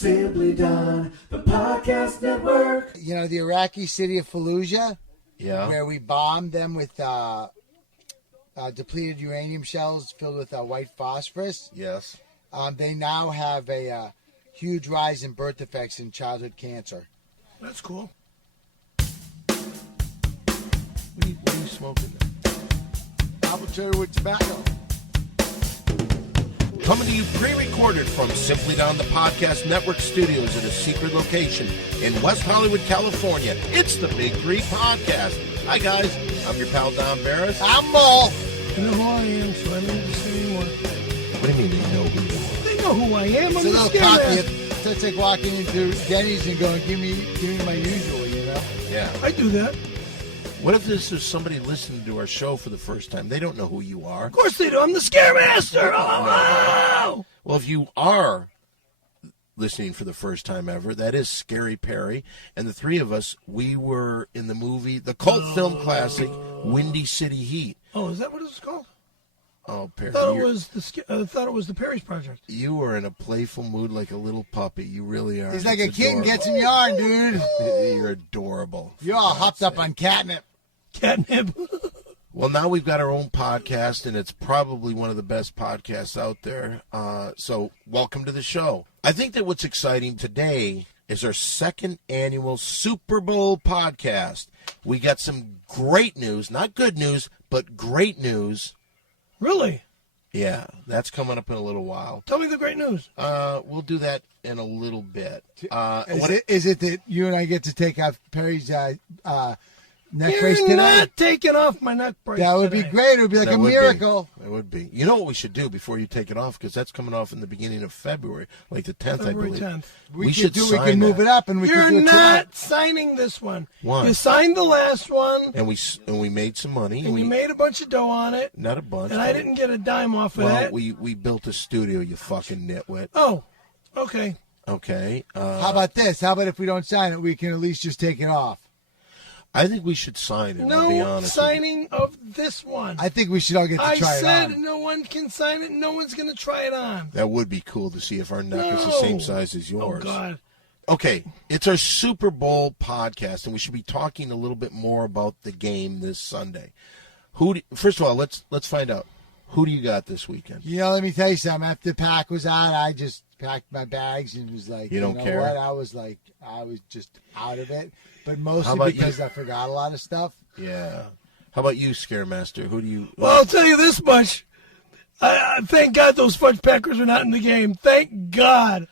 Simply Done, the podcast network. You know, the Iraqi city of Fallujah? Yeah. Where we bombed them with depleted uranium shells filled with white phosphorus. Yes. They now have a huge rise in birth defects and childhood cancer. That's cool. What are you smoking? Apple cherry with tobacco. Coming to you pre-recorded from Simply Down the Podcast Network studios at a secret location in West Hollywood, California. It's the Big Three Podcast. Hi, guys. I'm your pal, Don Barris. I'm Mole. You know who I am, so I don't need to say anymore. What do you mean they know who you are? They know who I am. It's I'm a the little Scary cocky. Perry. It's like walking into Denny's and going, give me my usual, you know? Yeah. I do that. What if this is somebody listening to our show for the first time? They don't know who you are. Of course they do. I'm the Scare Master. Oh! Well, if you are listening for the first time ever, that is Scary Perry. And the three of us, we were in the movie, the cult film classic, Windy City Heat. Oh, is that what it's called? Oh, Perry. I thought it was the Perry's Project. You are in a playful mood like a little puppy. You really are. He's like It's a kitten adorable. gets in yarn, dude. You're adorable. You're all hopped up on catnip. Catnip. Well, now we've got our own podcast, and it's probably one of the best podcasts out there. So welcome to the show. I think that what's exciting today is our second annual Super Bowl podcast. We got some great news, not good news, but great news. Really? Yeah, that's coming up in a little while. Tell me the great news. We'll do that in a little bit. Is it that you and I get to take off Perry's neck brace You're today? not taking off my neck brace That would be today. great. It would be like That a would be. miracle. It would be. You know what we should do before you take it off? Because that's coming off in the beginning of February, like the 10th, February I believe. 10th. We should can sign move that. it up and we can You're do it not signing this one. Why? You signed the last one, And we made some money. and you made a bunch of dough on it, not a bunch. and I didn't get a dime off of Well, that. we built a studio. You fucking nitwit. Oh, okay. Okay. How about this? How about if we don't sign it, we can at least just take it off? I think we should sign it. I'll be No honest. signing of this one. I think we should all get to I try said it on. no one can sign it. No one's going to try it on. That would be cool to see if our neck is the No. same size as Oh, yours. God. Okay, it's our Super Bowl podcast, and we should be talking a little bit more about the game this Sunday. First of all, let's find out. Who do you got this weekend? You know, let me tell you something. After the pack was out, I just packed my bags and was like, You don't know care? what? I was just out of it. But How mostly about because you? I forgot a lot of stuff. Yeah. How about you, Scaremaster? Who do you? Well, I'll tell you this much. I thank God those Fudge Packers are not in the game. Thank God.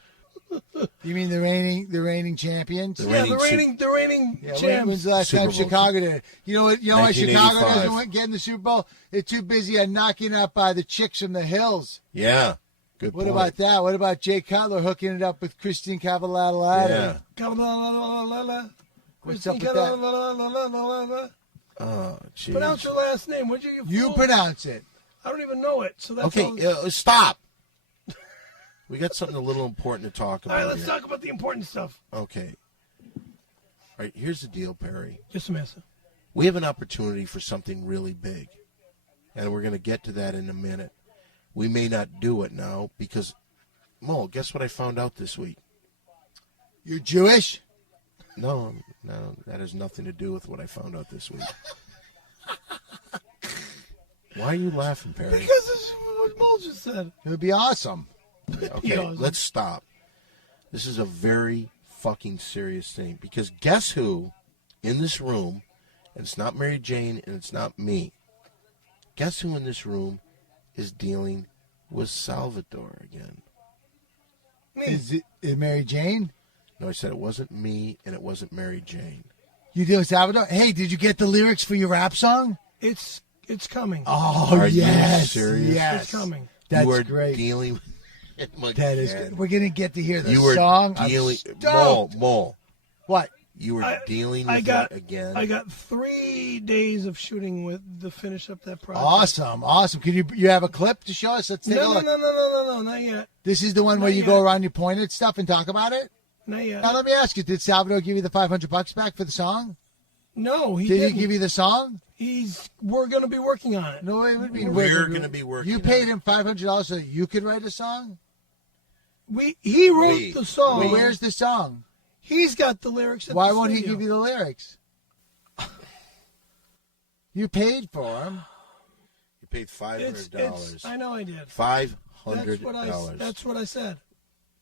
You mean the reigning champions? The Yeah, reigning the reigning Yeah, champs. when's the last time Super Bowl Chicago did it? You know what? You know why Chicago 1985. doesn't get in the Super Bowl? They're too busy on knocking up the chicks from the hills. Yeah. Good What point. about that? What about Jay Cutler hooking it up with Christine Cavallari? Yeah. What's up with that? Oh, jeez. Pronounce her last name. Would you? You fool? pronounce it. I don't even know it. So that's Okay, all. stop. We got something a little important to talk All about. right, let's here. talk about the important stuff. Okay. All right, here's the deal, Perry. Just a minute. We have an opportunity for something really big, and we're going to get to that in a minute. We may not do it now because, Mo, guess what I found out this week? You're Jewish? No, that has nothing to do with what I found out this week. Why are you laughing, Perry? Because this is what Mole just said. It would be awesome. Okay, awesome. let's stop. This is a very fucking serious thing because guess who in this room, and it's not Mary Jane and it's not me, guess who in this room is dealing with Salvador again? Me. Is it Mary Jane? No, I said it wasn't me and it wasn't Mary Jane. You deal with Salvador? Hey, did you get the lyrics for your rap song? It's coming. Oh, Are you yes. serious? Yes. It's coming. That's you are great. dealing with him That is again. good. We're going to get to hear the You were song. I'm dealing, stoked. Mole. What? You were dealing with I got it again. I got 3 days of shooting with to finish up that project. Awesome. Can you have a clip to show us? Let's take a No, look. no, not yet. This is the one where Not you yet. go around, you point at stuff and talk about it? Not yet. Now, let me ask you, did Salvador give you the $500 back for the song? No, he Did didn't. he give you the song? We're going to be working on it. No, it would be We're going to be working You on paid it. him $500 so that you could write a song? He wrote the song. Well, where's the song? He's got the lyrics. Why won't he give you the lyrics? You paid for them. You paid $500. I know I did. $500. That's what I said.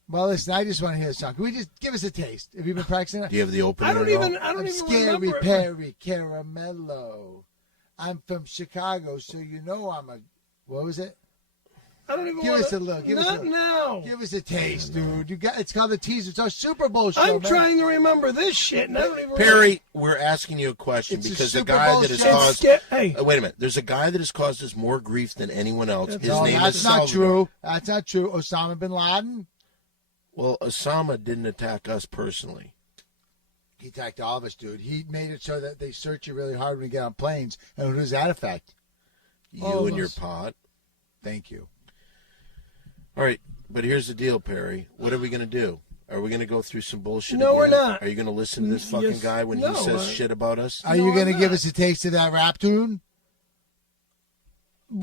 Well, listen, I just want to hear the song. Can we just give us a taste? Have you been practicing it? Do you have the opener? I don't even Scary remember it. Perry Caravello. I'm from Chicago, so you know I'm a. What was it? I don't even Give want us a look. Not now. Give us a taste, dude. It's called the teaser. It's our Super Bowl show. I'm man. trying to remember this shit, and I don't even Perry, we're asking you a question It's a because the Super guy Bowl that has show. caused. Hey. Wait a minute. There's a guy that has caused us more grief than anyone else. His No, name that's is not Salvador. true. That's not true. Osama bin Laden. Well, Osama didn't attack us personally. He attacked all of us, dude. He made it so that they search you really hard when you get on planes. And what does that affect? You and your pot. Thank you. All right, but here's the deal, Perry. What are we going to do? Are we going to go through some bullshit No, again? we're not. Are you going to listen to this fucking Yes. guy when No, he says shit about us? Are No, you going to I'm give not. us a taste of that rap tune?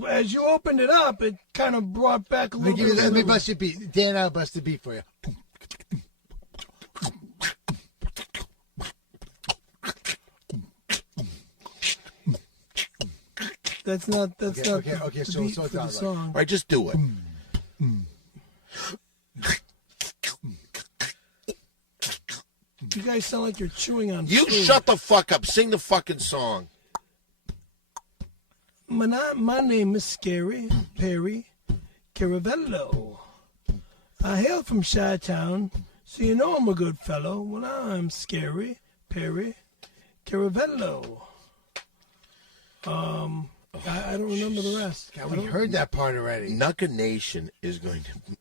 As you opened it up, it kind of brought back a little bit. Let me bust your beat. Dan, I'll bust the beat for you. That's not. Okay, the so beat it's for the not like- song. All right, just do it. You guys sound like you're chewing on. You food. shut the fuck up. Sing the fucking song. My name is Scary Perry Caravello. I hail from Chi-Town, so you know I'm a good fellow. Well, I'm Scary Perry Caravello. I don't remember the rest. God, we heard that part already. Nucka Nation is going to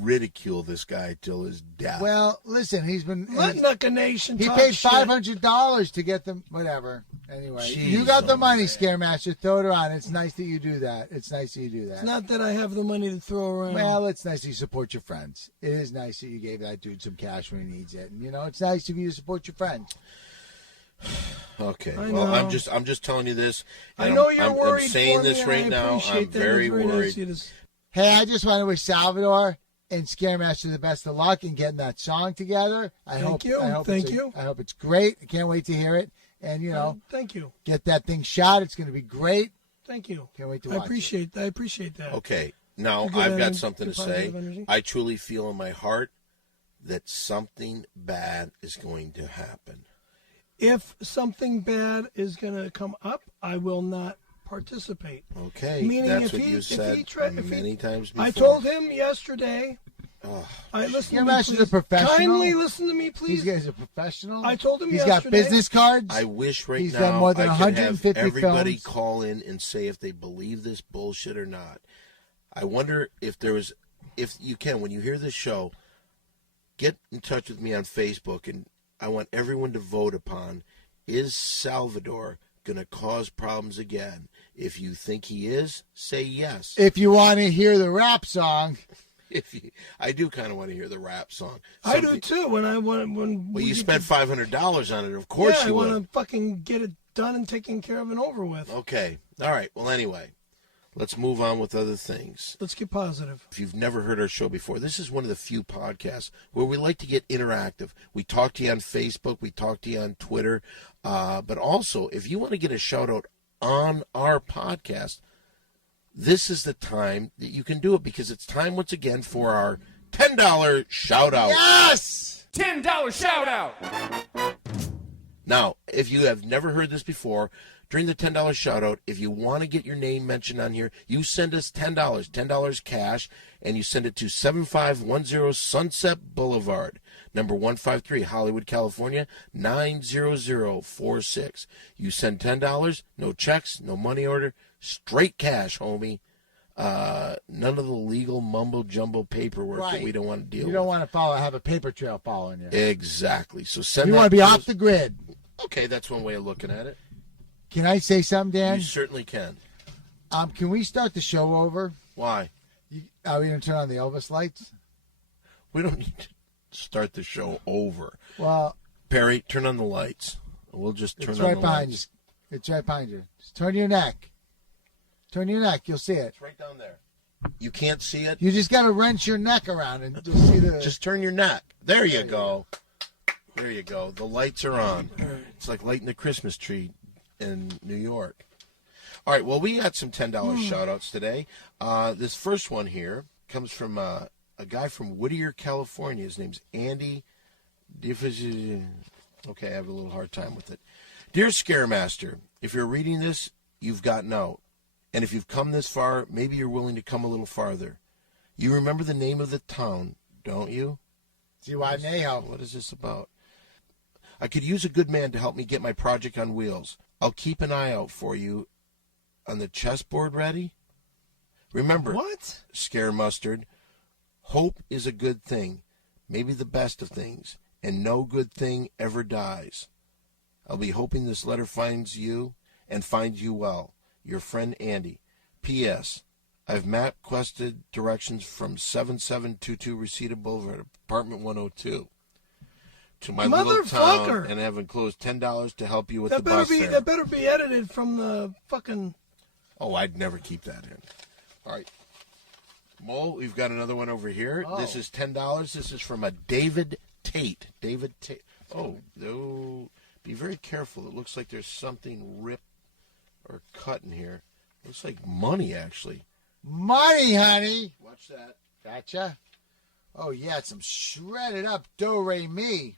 ridicule this guy till his death. Well, listen, he's been. Let Nucka Nation He talk paid shit. $500 to get them. Whatever. Anyway, Jeez, you got the oh, money, man. Scaremaster. Throw it around. It's nice that you do that. It's nice that you do that. It's not that I have the money to throw around. Well, it's nice that you support your friends. It is nice that you gave that dude some cash when he needs it. And, it's nice of you to support your friends. Okay. I Well, know. I'm just telling you this. I and know I'm- you're I'm worried saying for this me, right and I now. appreciate I'm that. very It's nice worried. of you to- Hey, I just want to wish Salvador and Scaremaster the best of luck in getting that song together. Thank you. I hope it's great. I can't wait to hear it. And, Thank you. get that thing shot. It's going to be great. Thank you. Can't wait to I watch appreciate that. Okay. Now, You good I've got energy? something to Good say. positive energy? I truly feel in my heart that something bad is going to happen. If something bad is going to come up, I will not participate. Okay. Meaning That's if what he- you if he said tra- if he- many times before. I told him yesterday. I listen to me, Scaremaster's a please. professional. Kindly listen to me, These please. guys are professional. I told him He's got yesterday. business cards. I wish right He's now done more than I could have 150 everybody films. call in and say if they believe this bullshit or not. I wonder if you can, when you hear this show, get in touch with me on Facebook, and I want everyone to vote upon, is Salvador going to cause problems again? If you think he is, say yes. If you want to hear the rap song, I do kind of want to hear the rap song. I do too. When Well, we you get spent to- $500 on it. Of course yeah, you I would. want to fucking get it done and taken care of and over with. Okay. All right. Well, anyway, let's move on with other things. Let's get positive. If you've never heard our show before, this is one of the few podcasts where we like to get interactive. We talk to you on Facebook. We talk to you on Twitter. But also, if you want to get a shout out on our podcast, this is the time that you can do it, because it's time once again for our $10 shout out. yes. $10 shout out. Now, if you have never heard this before, during the $10 shout out, if you want to get your name mentioned on here, you send us $10 cash, and you send it to 7510 Sunset Boulevard, number 153, Hollywood, California, 90046. You send $10, no checks, no money order, straight cash, homie. None of the legal mumbo jumbo paperwork that Right. we don't want to deal You don't with. want to have a paper trail following you. Exactly. So send You that want to be to off us. the grid. Okay, that's one way of looking at it. Can I say something, Dan? You certainly can. Can we start the show over? Why? Are we going to turn on the Elvis lights? We don't need to start the show over. Well, Perry, turn on the lights. We'll just turn it's on right the behind you. lights. It's right behind you. Just turn your neck. Turn your neck. You'll see it. It's right down there. You can't see it? You just got to wrench your neck around and you'll see the... Just turn your neck. There you go. There you go. The lights are on. It's like lighting the Christmas tree in New York. All right, well, we got some $10 shout-outs today. This first one here comes from a guy from Whittier, California. His name's Andy. Okay, I have a little hard time with it. Dear Scaremaster, if you're reading this, you've gotten out. And if you've come this far, maybe you're willing to come a little farther. You remember the name of the town, don't you? What is this about? I could use a good man to help me get my project on wheels. I'll keep an eye out for you on the chessboard ready. Remember, What? Scare Mustard, hope is a good thing, maybe the best of things, and no good thing ever dies. I'll be hoping this letter finds you and finds you well. Your friend Andy. P.S. I've map-quested directions from 7722 Reseda Boulevard, apartment 102. To my little town, and have enclosed $10 to help you with the bus fare. That better be edited from the fucking... Oh, I'd never keep that in. All right. Mole, we've got another one over here. Oh. This is $10. This is from a David Tate. David Tate. Oh, be very careful. It looks like there's something ripped or cut in here. Looks like money, actually. Money, honey. Watch that. Gotcha. Oh, yeah, some shredded up do-re-mi.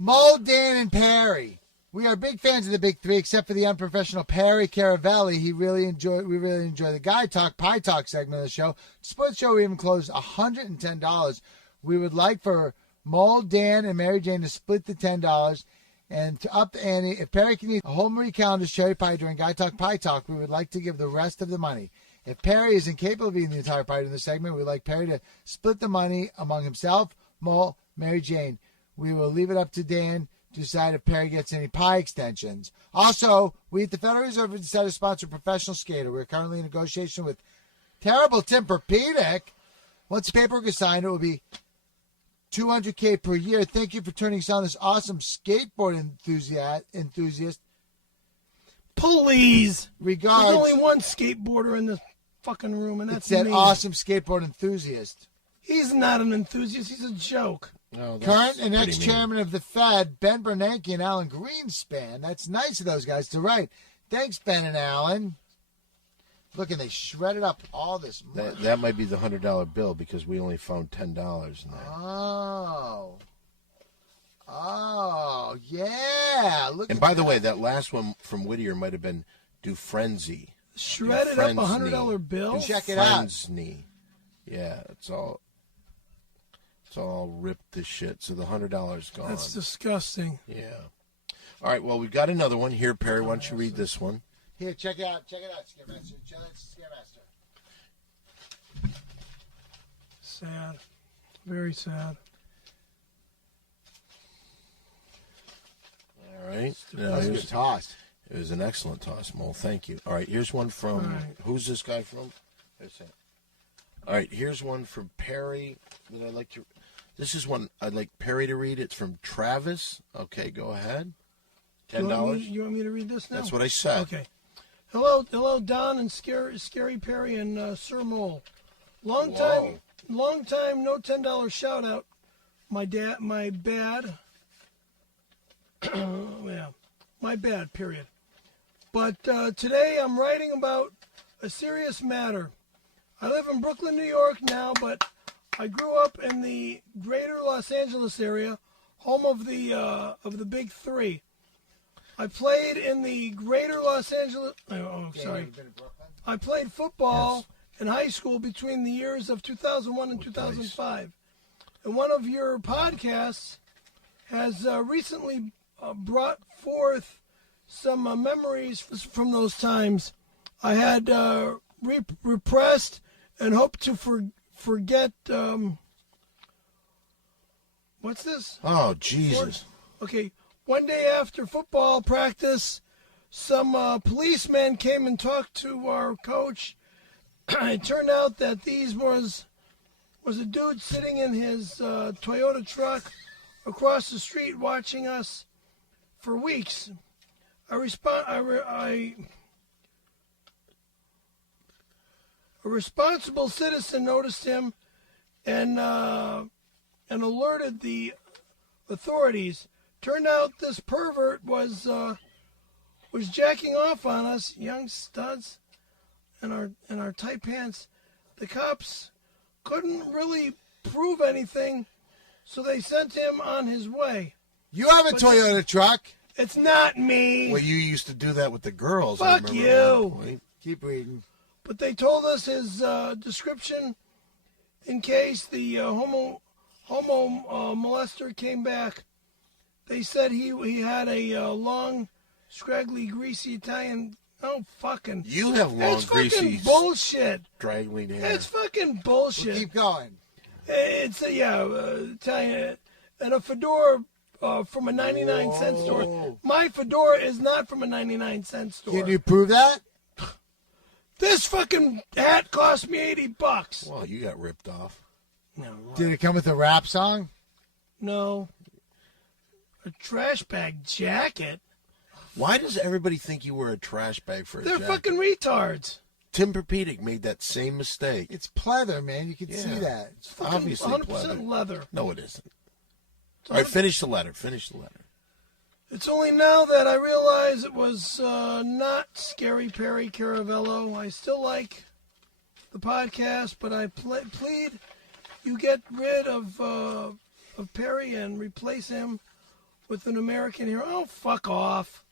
Mole, Dan, and Perry. We are big fans of the Big Three, except for the unprofessional Perry Caravello. We really enjoy the Guy Talk, Pie Talk segment of the show. To support the show, we even closed $110. We would like for Mole, Dan, and Mary Jane to split the $10. And to up the ante, if Perry can eat a whole Marie Callender's cherry pie during Guy Talk, Pie Talk, we would like to give the rest of the money. If Perry is incapable of eating the entire pie in the segment, we'd like Perry to split the money among himself, Mole, Mary Jane. We will leave it up to Dan to decide if Perry gets any pie extensions. Also, we at the Federal Reserve have decided to sponsor a professional skater. We're currently in negotiation with Terrible Tempur-Pedic. Once the paperwork is signed, it will be $200K per year. Thank you for turning us on this awesome skateboard enthusiast. Please. Regards. There's only one skateboarder in this fucking room, and that's It's that me. awesome skateboard enthusiast. He's not an enthusiast. He's a joke. Oh, Current and ex-chairman of the Fed, Ben Bernanke and Alan Greenspan. That's nice of those guys to write. Thanks, Ben and Alan. Look, and they shredded up all this money. That might be the $100 bill because we only found $10 in there. Oh, yeah. Look. And by the way, that last one from Whittier might have been Do Frenzy. Shredded up $100 bill? Check it out. Frenzy. Yeah, it's all ripped to shit. So the $100 gone. That's disgusting. Yeah. All right, well, we've got another one here, Perry. Why don't you read this one? Here, check it out. Scaremaster. Scaremaster. Sad. Very sad. All right. That was a good toss. It was an excellent toss, Mole. Thank you. All right, here's one from... All right. Who's this guy from? All right, here's one from Perry that I'd like to... This is one I'd like Perry to read. It's from Travis. Okay, go ahead. $10. You want me to read this now? That's what I said. Okay. Hello, Don and Scary Perry and Sir Mole. Long time, no $10 shout out. My bad. Yeah, my bad. Period. But today I'm writing about a serious matter. I live in Brooklyn, New York now, but I grew up in the greater Los Angeles area, home of the Big Three. I played in the greater Los Angeles... I played football in high school between the years of 2001 and 2005. And one of your podcasts has recently brought forth some memories from those times. I had repressed and hoped to forget... what's this? Oh, Jesus. Okay. One day after football practice, some policemen came and talked to our coach. It turned out that these was a dude sitting in his Toyota truck across the street watching us for weeks. I A responsible citizen noticed him and alerted the authorities. Turned out this pervert was jacking off on us young studs in our tight pants. The cops couldn't really prove anything, so they sent him on his way. You have a Toyota truck. It's not me. Well, you used to do that with the girls. Fuck I remember you. at one point. Keep reading. But they told us his description in case the homo molester came back. They said he had a long, scraggly, greasy Italian. Oh, fucking. You have long, it's greasy, fucking bullshit. straggly hair. It's fucking bullshit. We'll keep going. It's Italian, and a fedora from a 99-cent store. My fedora is not from a 99-cent store. Can you prove that? This fucking hat cost me $80. Well, you got ripped off. No, Did it come with a rap song? no. A trash bag jacket. Why does everybody think you were a trash bag for a They're jacket? fucking retards. Tim Perpedic made that same mistake. It's pleather, man. You can see Yeah. that. It's fucking Obviously 100% leather. No, it isn't. All right, finish the letter. Finish the letter. It's only now that I realize it was not Scary Perry Caravello. I still like the podcast, but I plead you get rid of Perry and replace him with an American hero. Oh, fuck off.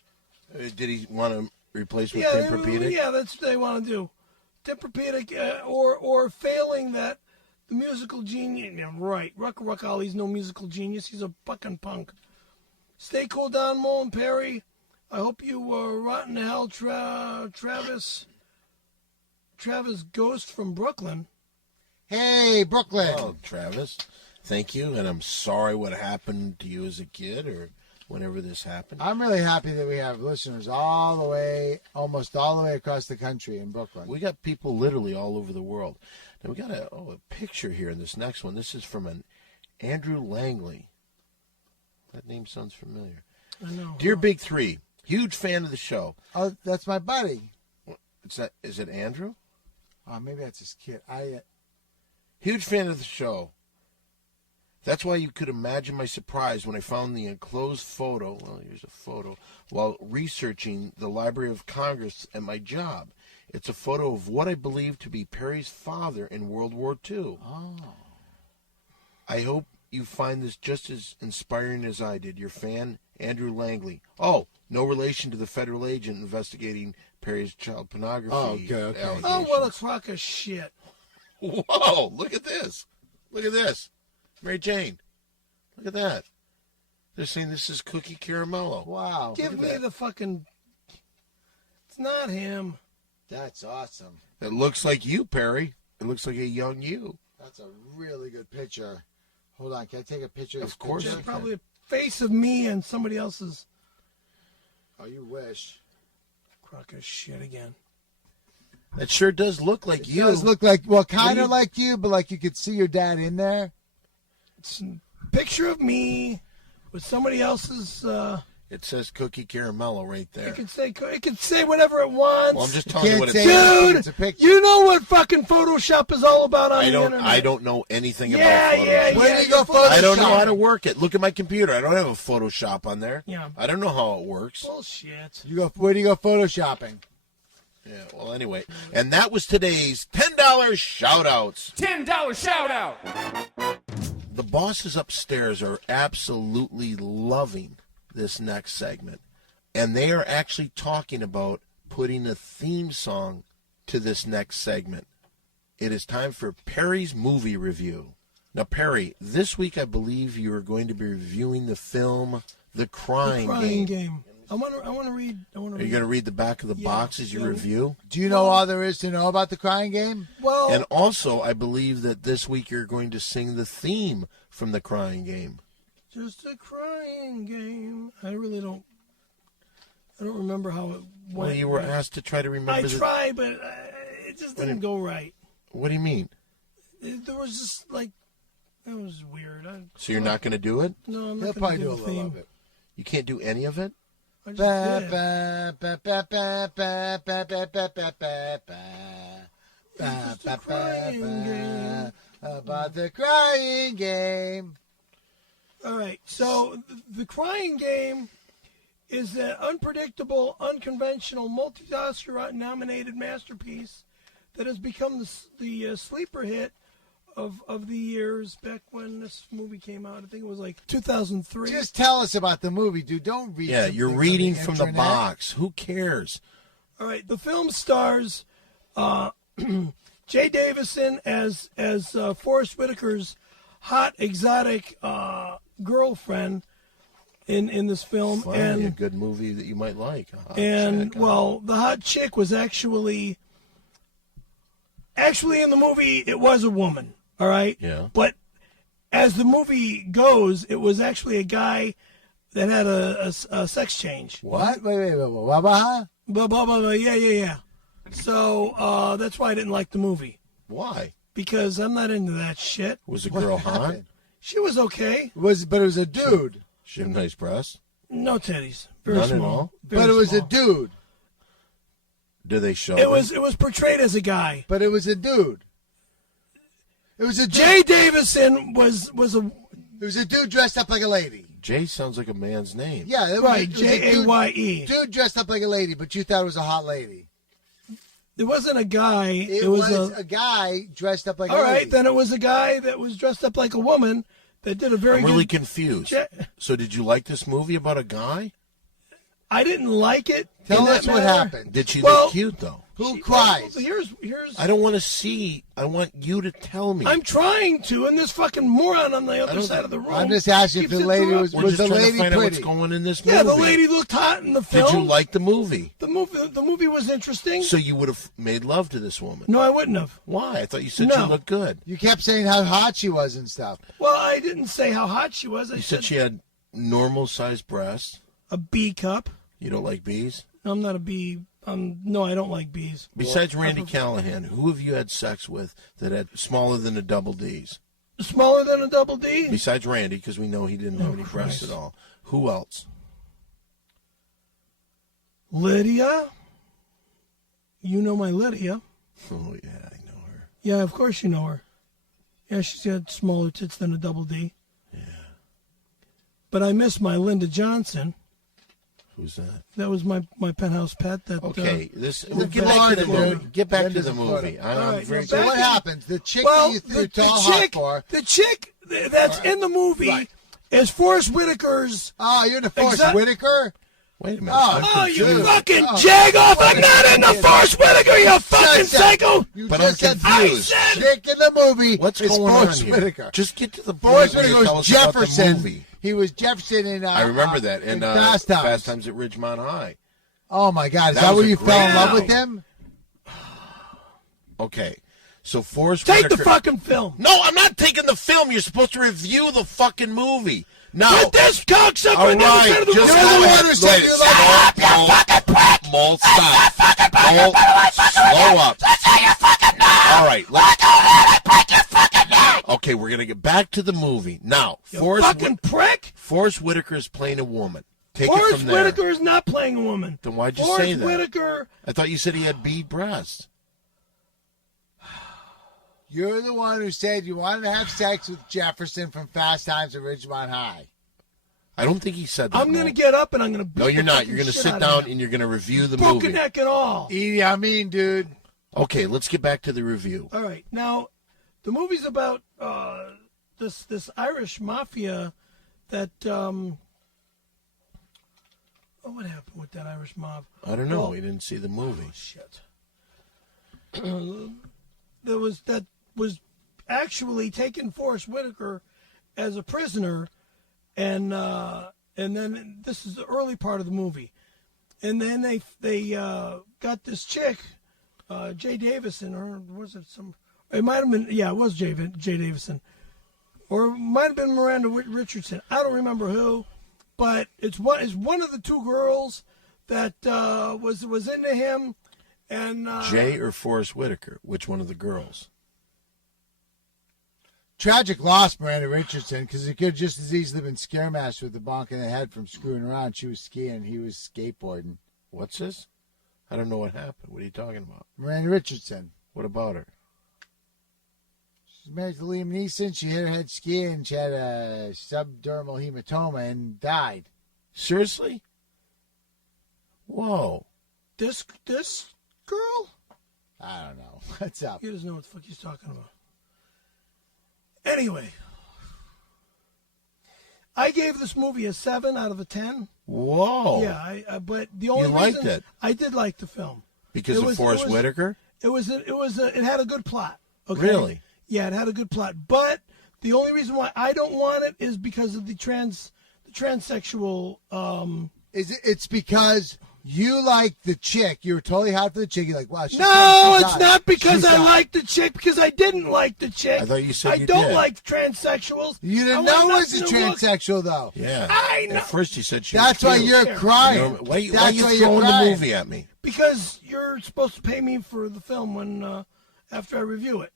Did he want to replace with Yeah, Tim Perpedic? yeah, that's what they want to do. Tim Perpedic, or failing that, the musical genius. Yeah, right. Rucka Rucka Ali's no musical genius. He's a fucking punk. Stay cool down, Mo and Perry. I hope you rot in hell, Travis Ghost from Brooklyn. Hey, Brooklyn. Oh, Travis, thank you, and I'm sorry what happened to you as a kid or whenever this happened. I'm really happy that we have listeners all the way, almost all the way across the country in Brooklyn. We got people literally all over the world. Now, we got a picture here in this next one. This is from an Andrew Langley. That name sounds familiar. I know. Dear Big Three, huge fan of the show. Oh, that's my buddy. Is it Andrew? Oh, maybe that's his kid. Huge fan of the show. That's why you could imagine my surprise when I found the enclosed photo. Well, here's a photo while researching the Library of Congress at my job. It's a photo of what I believe to be Perry's father in World War II. Oh. I hope you find this just as inspiring as I did. Your fan, Andrew Langley. Oh, no relation to the federal agent investigating Perry's child pornography. Oh, good, okay. Oh, allegations. what a crock of shit. Whoa, look at this. Look at this. Mary Jane. Look at that. They're saying this is Cookie Caramello. Wow. Give at me that. the fucking... It's not him. That's awesome. It looks like you, Perry. It looks like a young you. That's a really good picture. Hold on. Can I take a picture of this Of course picture? you There's probably a face of me and somebody else's Oh, you wish. crock of shit again. That sure does look like It you. does look like, well, kind you- of like you, but like you could see your dad in there. It's a picture of me with somebody else's... It says Cookie Caramello right there. It could say whatever it wants. Well, I'm just telling you Can't what it say says. anything, Dude, it's a picture. you know what fucking Photoshop is all about on the internet. I don't know anything Yeah, about Photoshop. yeah, Where yeah. do you go you're Photoshop? I don't know Photoshop. how to work it. Look at my computer. I don't have a Photoshop on there. Yeah. I don't know how it works. Bullshit. Where do you go photoshopping? Yeah, well, anyway. And that was today's $10 shout-outs. $10 shout out. The bosses upstairs are absolutely loving this next segment. And they are actually talking about putting a theme song to this next segment. It is time for Perry's movie review. Now, Perry, this week I believe you are going to be reviewing the film The Crying, Crying Game. game. I want to read. Are you going to read the back of the Yeah, box as you yeah. review? Do you know all there is to know about the crying game? Well, And also, I believe that this week you're going to sing the theme from The Crying Game. just a crying game. I really don't. I don't remember how it went. Well, you were asked to try to remember I the... tried, but it just didn't go right. What do you mean? There was just like it was weird. So you're not going to do it? No, I'm He'll not probably going to do a do the little theme. of it. You can't do any of it? I just Ba, did. ba, ba, ba, ba, ba, ba, ba, ba, ba, ba, ba. It's just a crying game. About the crying game. All right, so the crying game is an unpredictable, unconventional, multi-Oscar-nominated masterpiece that has become the sleeper hit of the years back when this movie came out. I think it was like 2003. Just tell us about the movie, dude. Don't read. Yeah, you're reading from the internet. box. Who cares? All right, the film stars Jay Davison as Forrest Whitaker's hot, exotic girlfriend in this film. Finally, a good movie that you might like. Well, the hot chick was actually in the movie, it was a woman, all right? Yeah. But as the movie goes, it was actually a guy that had a sex change. What? Wait. Blah. Yeah. So that's why I didn't like the movie. Why? Because I'm not into that shit. Was the girl hot? happened? She was okay. But it was a dude. She had nice breasts. No titties. Very None at small. all? Very But it was a small. dude. Do they show? It was portrayed as a guy. But it was a dude. It was a dude. Jay Davison was a It was a dude dressed up like a lady. Jay sounds like a man's name. Yeah, it was, right. it was a dude- Jaye. Dude dressed up like a lady, but you thought it was a hot lady. It wasn't a guy. It was a guy dressed up like all a right. lady. Then it was a guy that was dressed up like a woman that did a very I'm really good. confused. Ja- So did you like this movie about a guy? I didn't like it. Tell in that us what manner. happened. Did she Well- look cute, though? Who cries? Here's. I don't want to see. I want you to tell me. I'm trying to, and this fucking moron on the other don't- side of the room. I'm just asking if keeps the lady was We're just the trying lady to find out what's pretty? going in this movie. Yeah, the lady looked hot in the film. Did you like the movie? the movie was interesting. So you would have made love to this woman. No, I wouldn't have. Why? I thought you said No. she looked good. You kept saying how hot she was and stuff. Well, I didn't say how hot she was. I You said she had normal-sized breasts. a B cup. You don't like bees? I'm not a bee. No, I don't like bees. Besides Randy Callahan, who have you had sex with that had smaller than a double D's? Smaller than a double D? Besides Randy, because we know he didn't have any breasts at all. Who else? Lydia. You know my Lydia. Oh, yeah, I know her. Yeah, of course you know her. Yeah, she's got smaller tits than a double D. Yeah. But I miss my Linda Johnson. Who's that? That was my penthouse pet. That Okay, Florida, get back to the movie. dude. Get back to Linda's the in Florida. movie. All I'm right, very now So back what to- happens? The chick Well, that you the threw tall hot chick, for. the chick that's in the movie Right. is Forrest Whitaker's. Oh, you're in the Forrest Exact- Whitaker? Wait a minute. Oh, I'm Oh, you confused. fucking Oh. jag off! I'm not in the Forrest Whitaker, you fucking Just said- psycho! You But just I'm said confused. the chick in the movie What's is going Forrest on here? Whitaker. Just get to the point. Forrest where you Whitaker tell was us about the Jefferson. movie. He was Jefferson in. I remember that in Fast Times. Fast Times at Ridgemont High. Oh my God! Is That that was where a you fell in great love with movie. him? Okay, so Forrest Take Whitaker. the fucking film. No, I'm not taking the film. You're supposed to review the fucking movie. Now, With this cocksucker all on the other side right, of the just room. You're the go one ahead. who said you like Mole, stop. Mole, slow up. All right, okay, we're gonna get back to the movie now. You fucking prick! Forrest Whitaker is playing a woman. Take it Forrest from there. Whitaker is not playing a woman. Then why'd you Forrest say that? Whitaker. I thought you said he had B breasts. You're the one who said you wanted to have sex with Jefferson from Fast Times at Ridgemont High. I don't think he said that. I'm Mole. gonna get up and I'm gonna. No, beat you're the not. fucking You're gonna shit sit out down of and you're gonna review the broken movie. neck and all. Edie, I mean, dude. Okay, let's get back to the review. All right, now the movie's about this Irish mafia that. What happened with that Irish mob? I don't know. Well- We didn't see the movie. Shit. that was actually taking Forrest Whitaker as a prisoner, and then this is the early part of the movie, and then they got this chick, Jay Davison, or was it some? It might have been, yeah, it was Jay Davison, or it might have been Miranda Richardson. I don't remember who, but it's one of the two girls that was into him. And Jay or Forrest Whitaker? Which one of the girls? Tragic loss, Miranda Richardson, because it could have just as easily been Scaremaster with the bonk in the head from screwing around. She was skiing, he was skateboarding. What's this? I don't know what happened. What are you talking about? Miranda Richardson. What about her? She's married to Liam Neeson. She hit her head skiing. She had a subdermal hematoma and died. Seriously? Whoa. This girl? I don't know. What's up? He doesn't know what the fuck he's talking about. Anyway, I gave this movie a 7 out of a 10. Whoa. Yeah, but the only You liked reason it? I did like the film Because of Forrest Whitaker? It had a good plot. Okay? Really? Yeah, it had a good plot. But the only reason why I don't want it is because of the transsexual. It's because you like the chick. You were totally hot for the chick. You're like, wow. No, it's not because I like the chick. Because I didn't like the chick. I thought you said I you don't did. like transsexuals. You didn't I want know it was a nothing to look- transsexual, though. Yeah. I know. At first you said she That's was why cute. you're crying. You know, why are you That's why you're throwing the crying. movie at me? Because you're supposed to pay me for the film when after I review it.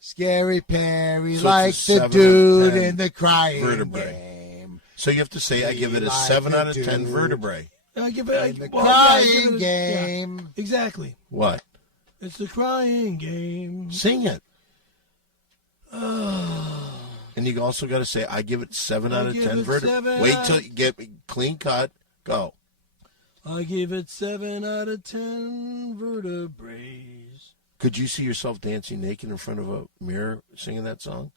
Scary Perry, So like it's a the 7 dude out of 10 in the crying vertebrae. game. So you have to say I give it a Like 7 out of the 10 dude. vertebrae. I give it In the I give crying it game. Yeah, exactly. What? It's the crying game. Sing it. And you also got to say I give it 7 out of give 10 it vertebrae. 7 Wait out- till you get me clean cut. Go. I give it 7 out of 10 vertebrae. Could you see yourself dancing naked in front of a mirror singing that song?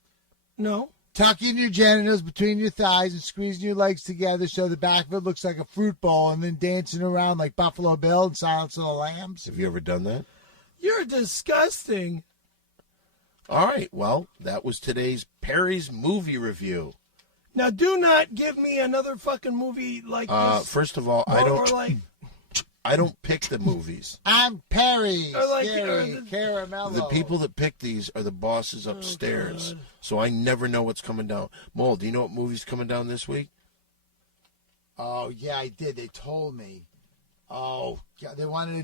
No. Tucking your genitals between your thighs and squeezing your legs together so the back of it looks like a fruit bowl and then dancing around like Buffalo Bill and Silence of the Lambs. Have you ever done that? You're disgusting. All right. Well, that was today's Perry's movie review. Now, do not give me another fucking movie like this. First of all, Or like, I don't pick the movies. I'm Perry, Or like- Scary or the- Caramello. The people that pick these are the bosses upstairs. So I never know what's coming down. Mole, do you know what movie's coming down this week? Oh yeah, I did. They told me. Oh, yeah, they wanted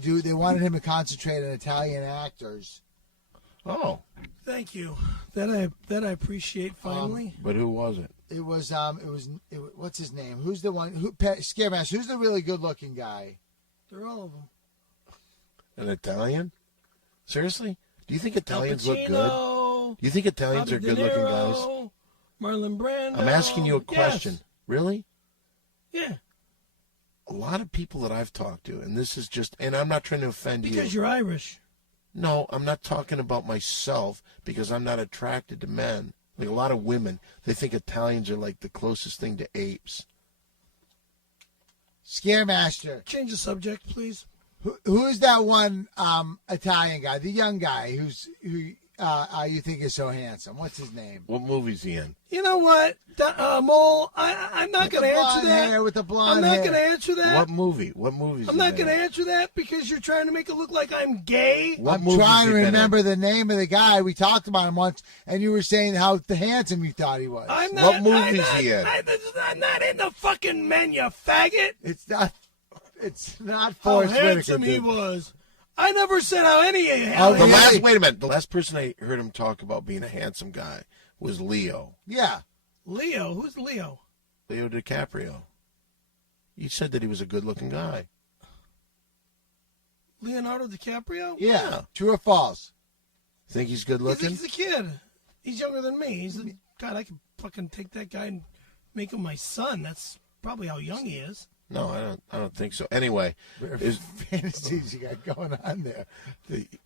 him to concentrate on Italian actors. Oh. thank you. That I appreciate finally. But who was it? It was what's his name? Who's the one? Scaremaster. Who's the really good-looking guy? They're all of them. An Italian? Seriously? Do you think Italians look good? Pacino, Do you think Italians are Robert De good-looking guys? Niro, Marlon Brando. I'm asking you a question. Yes. Really? Yeah, A lot of people that I've talked to, and this is just, and I'm not trying to offend because you. you're Irish. No, I'm not talking about myself because I'm not attracted to men. Like a lot of women, they think Italians are like the closest thing to apes. Scaremaster. Change the subject, please. Who's that one Italian guy? The young guy who you think is so handsome. What's his name? What movie's he in? You know what, Mole? I'm not going to answer that. With the blonde I'm not hair. going to answer that. What movie? What movie's I'm he not in? going to answer that because you're trying to make it look like I'm gay. What I'm movie's trying he to been in? remember the name of the guy. We talked about him once, and you were saying how handsome you thought he was. I'm What not, movie is he in? I'm not in the fucking men, you faggot. It's not. It's not How Forrest Whitaker. handsome he dude. was. I never said how any. Oh, The yeah. last, wait a minute. The last person I heard him talk about being a handsome guy was Leo. Yeah. Leo, who's Leo? Leo DiCaprio. You said that he was a good-looking guy. Leonardo DiCaprio? Yeah. True or false? Think he's good-looking? He's a kid. He's younger than me. God, I could fucking take that guy and make him my son. That's probably how young he is. No, I don't think so. Anyway, is Fantasies you got going on there.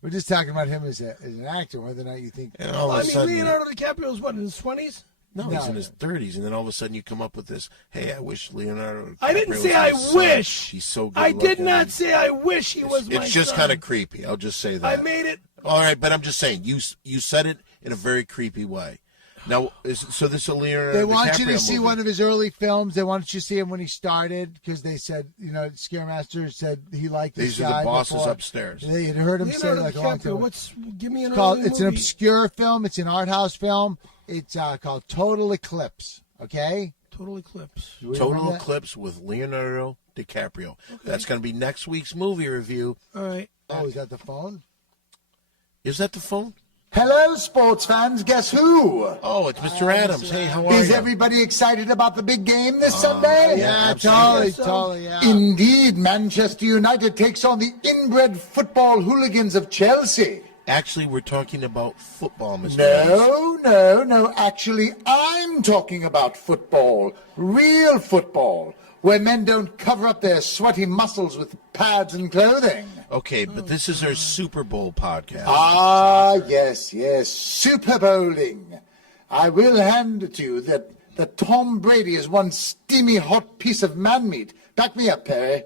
We're just talking about him as an actor, whether or not you think. and all of I a mean, sudden, Leonardo DiCaprio's what, in his 20s? no, No. he's in his 30s, and then all of a sudden you come up with this. Hey, I wish Leonardo. DiCaprio I didn't say was I my son. wish. He's so good. I did not say I wish he was my son. It's just kind of creepy. I'll just say that. I made it. All right, but I'm just saying you said it in a very creepy way. Now, so this is a Leonardo They want you DiCaprio to see movie. one of his early films. They wanted you to see him when he started because they said, Scaremaster said he liked this These are guy the bosses before. upstairs. They had heard him say Leonardo like a long time DiCaprio, ago. give me an It's an movie. obscure film. It's an art house film. It's called Total Eclipse. Okay? Total Eclipse. Do we Total remember that? Eclipse with Leonardo DiCaprio. That's going to be next week's movie review. All right. Oh, is that the phone? Is that the phone? Hello, sports fans. Guess who? Oh, it's Mr. Adams. Hey, how are Is you? everybody excited about the big game this Sunday? yeah, Totally, yeah. Indeed, Manchester United takes on the inbred football hooligans of Chelsea. Actually, we're talking about football, Mr. Adams. No. Actually, I'm talking about football. Real football. Where men don't cover up their sweaty muscles with pads and clothing. Okay, but this is our Super Bowl podcast. Ah, yes. Super Bowling. I will hand it to you that Tom Brady is one steamy hot piece of man meat. Back me up, Perry.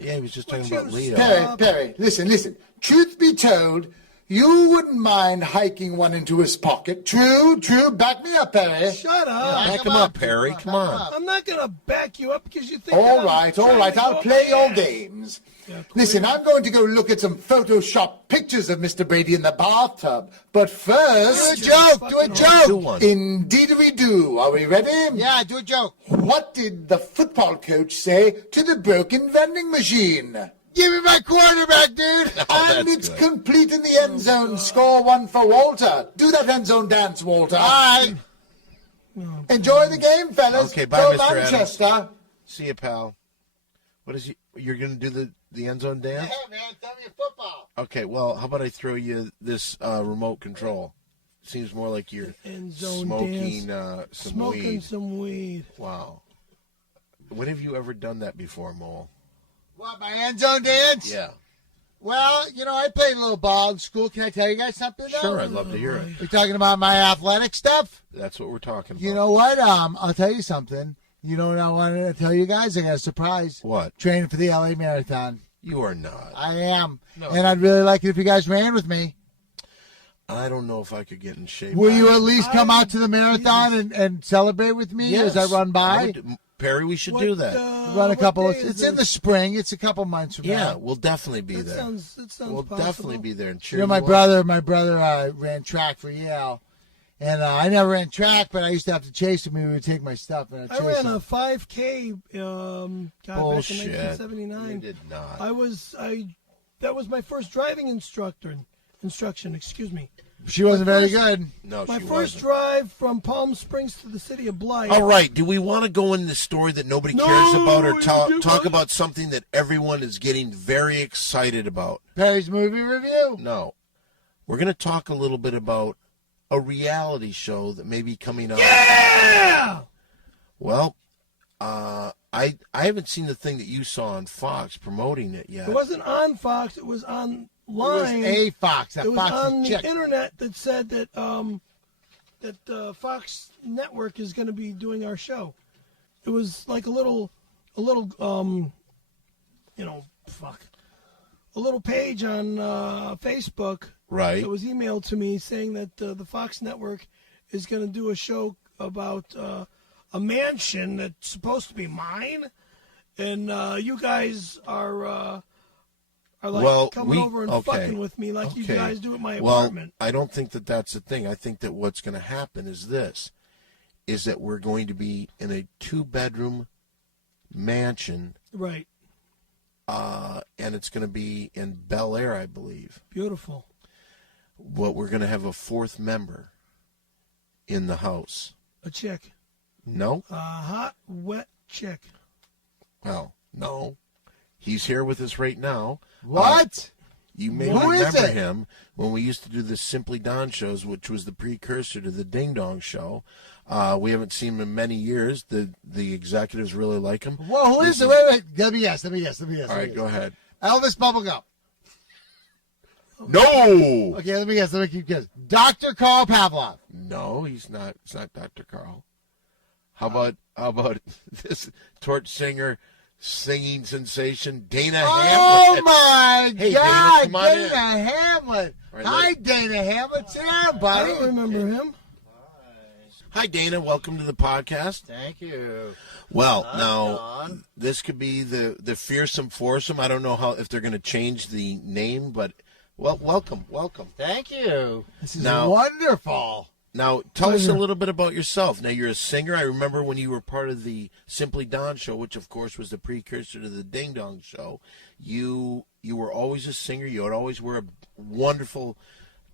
Yeah, he was just talking about Leo. Perry, listen. Truth be told, you wouldn't mind hiking one into his pocket. True. Back me up, Perry. Shut up. Back him up, Perry. Come on. I'm not going to back you up because you think All right. I'll play your games. Yeah, Listen, I'm going to go look at some Photoshop pictures of Mr. Brady in the bathtub. But first... Do a joke. Do one. Indeed we do. Are we ready? Yeah, do a joke. What did the football coach say to the broken vending machine? Give me my quarterback, dude. And that's it's good. complete in the end zone. Score one for Walter. Do that end zone dance, Walter. All right. Enjoy the game, fellas. Okay, bye, Go Mr. Adams. Manchester. See you, pal. What is he? You're going to do the end zone dance? Hey, man, tell me football. Okay, well, how about I throw you this remote control? Seems more like you're End zone smoking dance. some Smoking weed. some weed. Wow. When have you ever done that before, Mole? What, my end zone dance? Yeah. Well, I played a little ball in school. Can I tell you guys something, though? Sure, I'd love to hear it. We're talking about my athletic stuff? That's what we're talking about. You know what? I'll tell you something. You know what I wanted to tell you guys? I got a surprise. What? Training for the LA Marathon. You are not. I am. No. And I'd really like it if you guys ran with me. I don't know if I could get in shape. Will you at least come out to the marathon and celebrate with me as I run by? Perry, we should do that. Run a couple of. day is It's in the this? spring. It's a couple months from Yeah, now. we'll definitely be That there. sounds We'll possible. definitely be there and cheer You know, my you brother ran track for Yale, and I never ran track, but I used to have to chase him. He would take my stuff, and I'd I chase ran him. a 5K back in Bullshit. 1979. You did not. That was my first driving instruction, excuse me. She wasn't very good. No, My she first wasn't. drive from Palm Springs to the city of Blythe. All right. Do we want to go into the story that nobody No, cares about, or you talk want- about something that everyone is getting very excited about? Perry's movie review. No. We're going to talk a little bit about a reality show that may be coming out. Yeah! Well, I haven't seen the thing that you saw on Fox promoting it yet. It wasn't on Fox. It was online. It was a Fox. That It was Fox on is the chick. internet that said that Fox Network is going to be doing our show. It was like a little a little page on Facebook. Right. It was emailed to me saying that the Fox Network is going to do a show about a mansion that's supposed to be mine, and you guys are like coming over and fucking with me like you guys do at my apartment. Well, I don't think that that's the thing. I think that what's going to happen is that we're going to be in a 2-bedroom mansion, Right. and it's going to be in Bel Air, I believe. Beautiful. But we're going to have a 4th member in the house. A chick. No? A hot, wet chick. Well, no. He's here with us right now. What? You may Who is remember it? him when we used to do the Simply Don shows, which was the precursor to the Ding Dong show. We haven't seen him in many years. The executives really like him. Whoa, who is it? Wait. Let me guess. All right, go ahead. Elvis Bubblegum. No! Okay, let me guess. Let me keep guessing. Dr. Carl Pavlov. No, he's not. It's not Dr. Carl. How about this torch singer, singing sensation, Dana Oh Hamlet? my Hey, God, Dana, come on in. Dana Hamlet. Right, Hi, look. Dana Hamlet. Sit down, I buddy. don't remember him. Hi, Dana. Welcome to the podcast. Thank you. Well, Don. now this could be the fearsome foursome. I don't know if they're going to change the name, but welcome. Thank you. This is Now- wonderful. Now, tell us a little bit about yourself. Now, you're a singer. I remember when you were part of the Simply Don show, which, of course, was the precursor to the Ding Dong show. You were always a singer. You would always wear a wonderful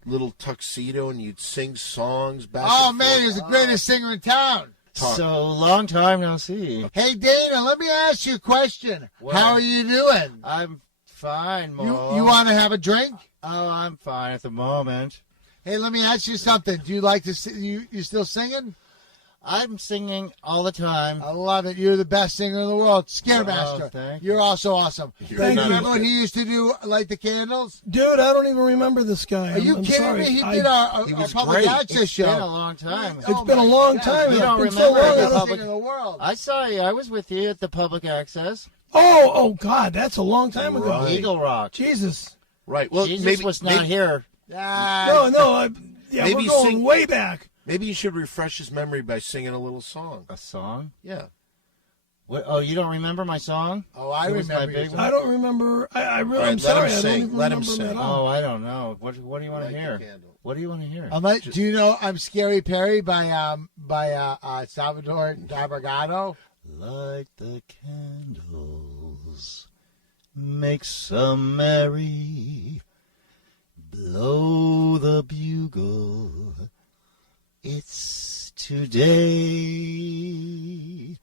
little tuxedo and you'd sing songs back. Oh, and man, forth? he was the greatest singer in town. So long time no see. Hey, Dana, let me ask you a question. What? How are you doing? I'm fine, Mo. You want to have a drink? Oh, I'm fine at the moment. Hey, let me ask you something. Do you like to sing? You still singing? I'm singing all the time. I love it. You're the best singer in the world. Scaremaster. Thank You're also awesome. Thank you. Remember when he used to do Light the Candles? Dude, I don't even remember this guy. Are you I'm kidding sorry. me? He did our was public great. access It's show. been a long time. It's been a long time. You It's don't been so remember long. the I don't- public- in the world. I saw you. I was with you at the public access. Oh, God, that's a long time ago. Right. Eagle Rock. Jesus. Right. Well, Jesus maybe was not here. Ah, No, Maybe we're you going sing- way back. Maybe you should refresh his memory by singing a little song. A song? Yeah. What, oh, you don't remember my song? Oh, I It was my remember. big your one. song. I don't remember. I really, All right, I'm let sorry. him I don't sing. even Let him remember sing. that at all. Oh, I don't know. What do you want to hear? What do you want to hear? Do you know I'm Scary Perry by Salvador D'Abrigado? Light the candles, make some merry, blow the bugle. It's today,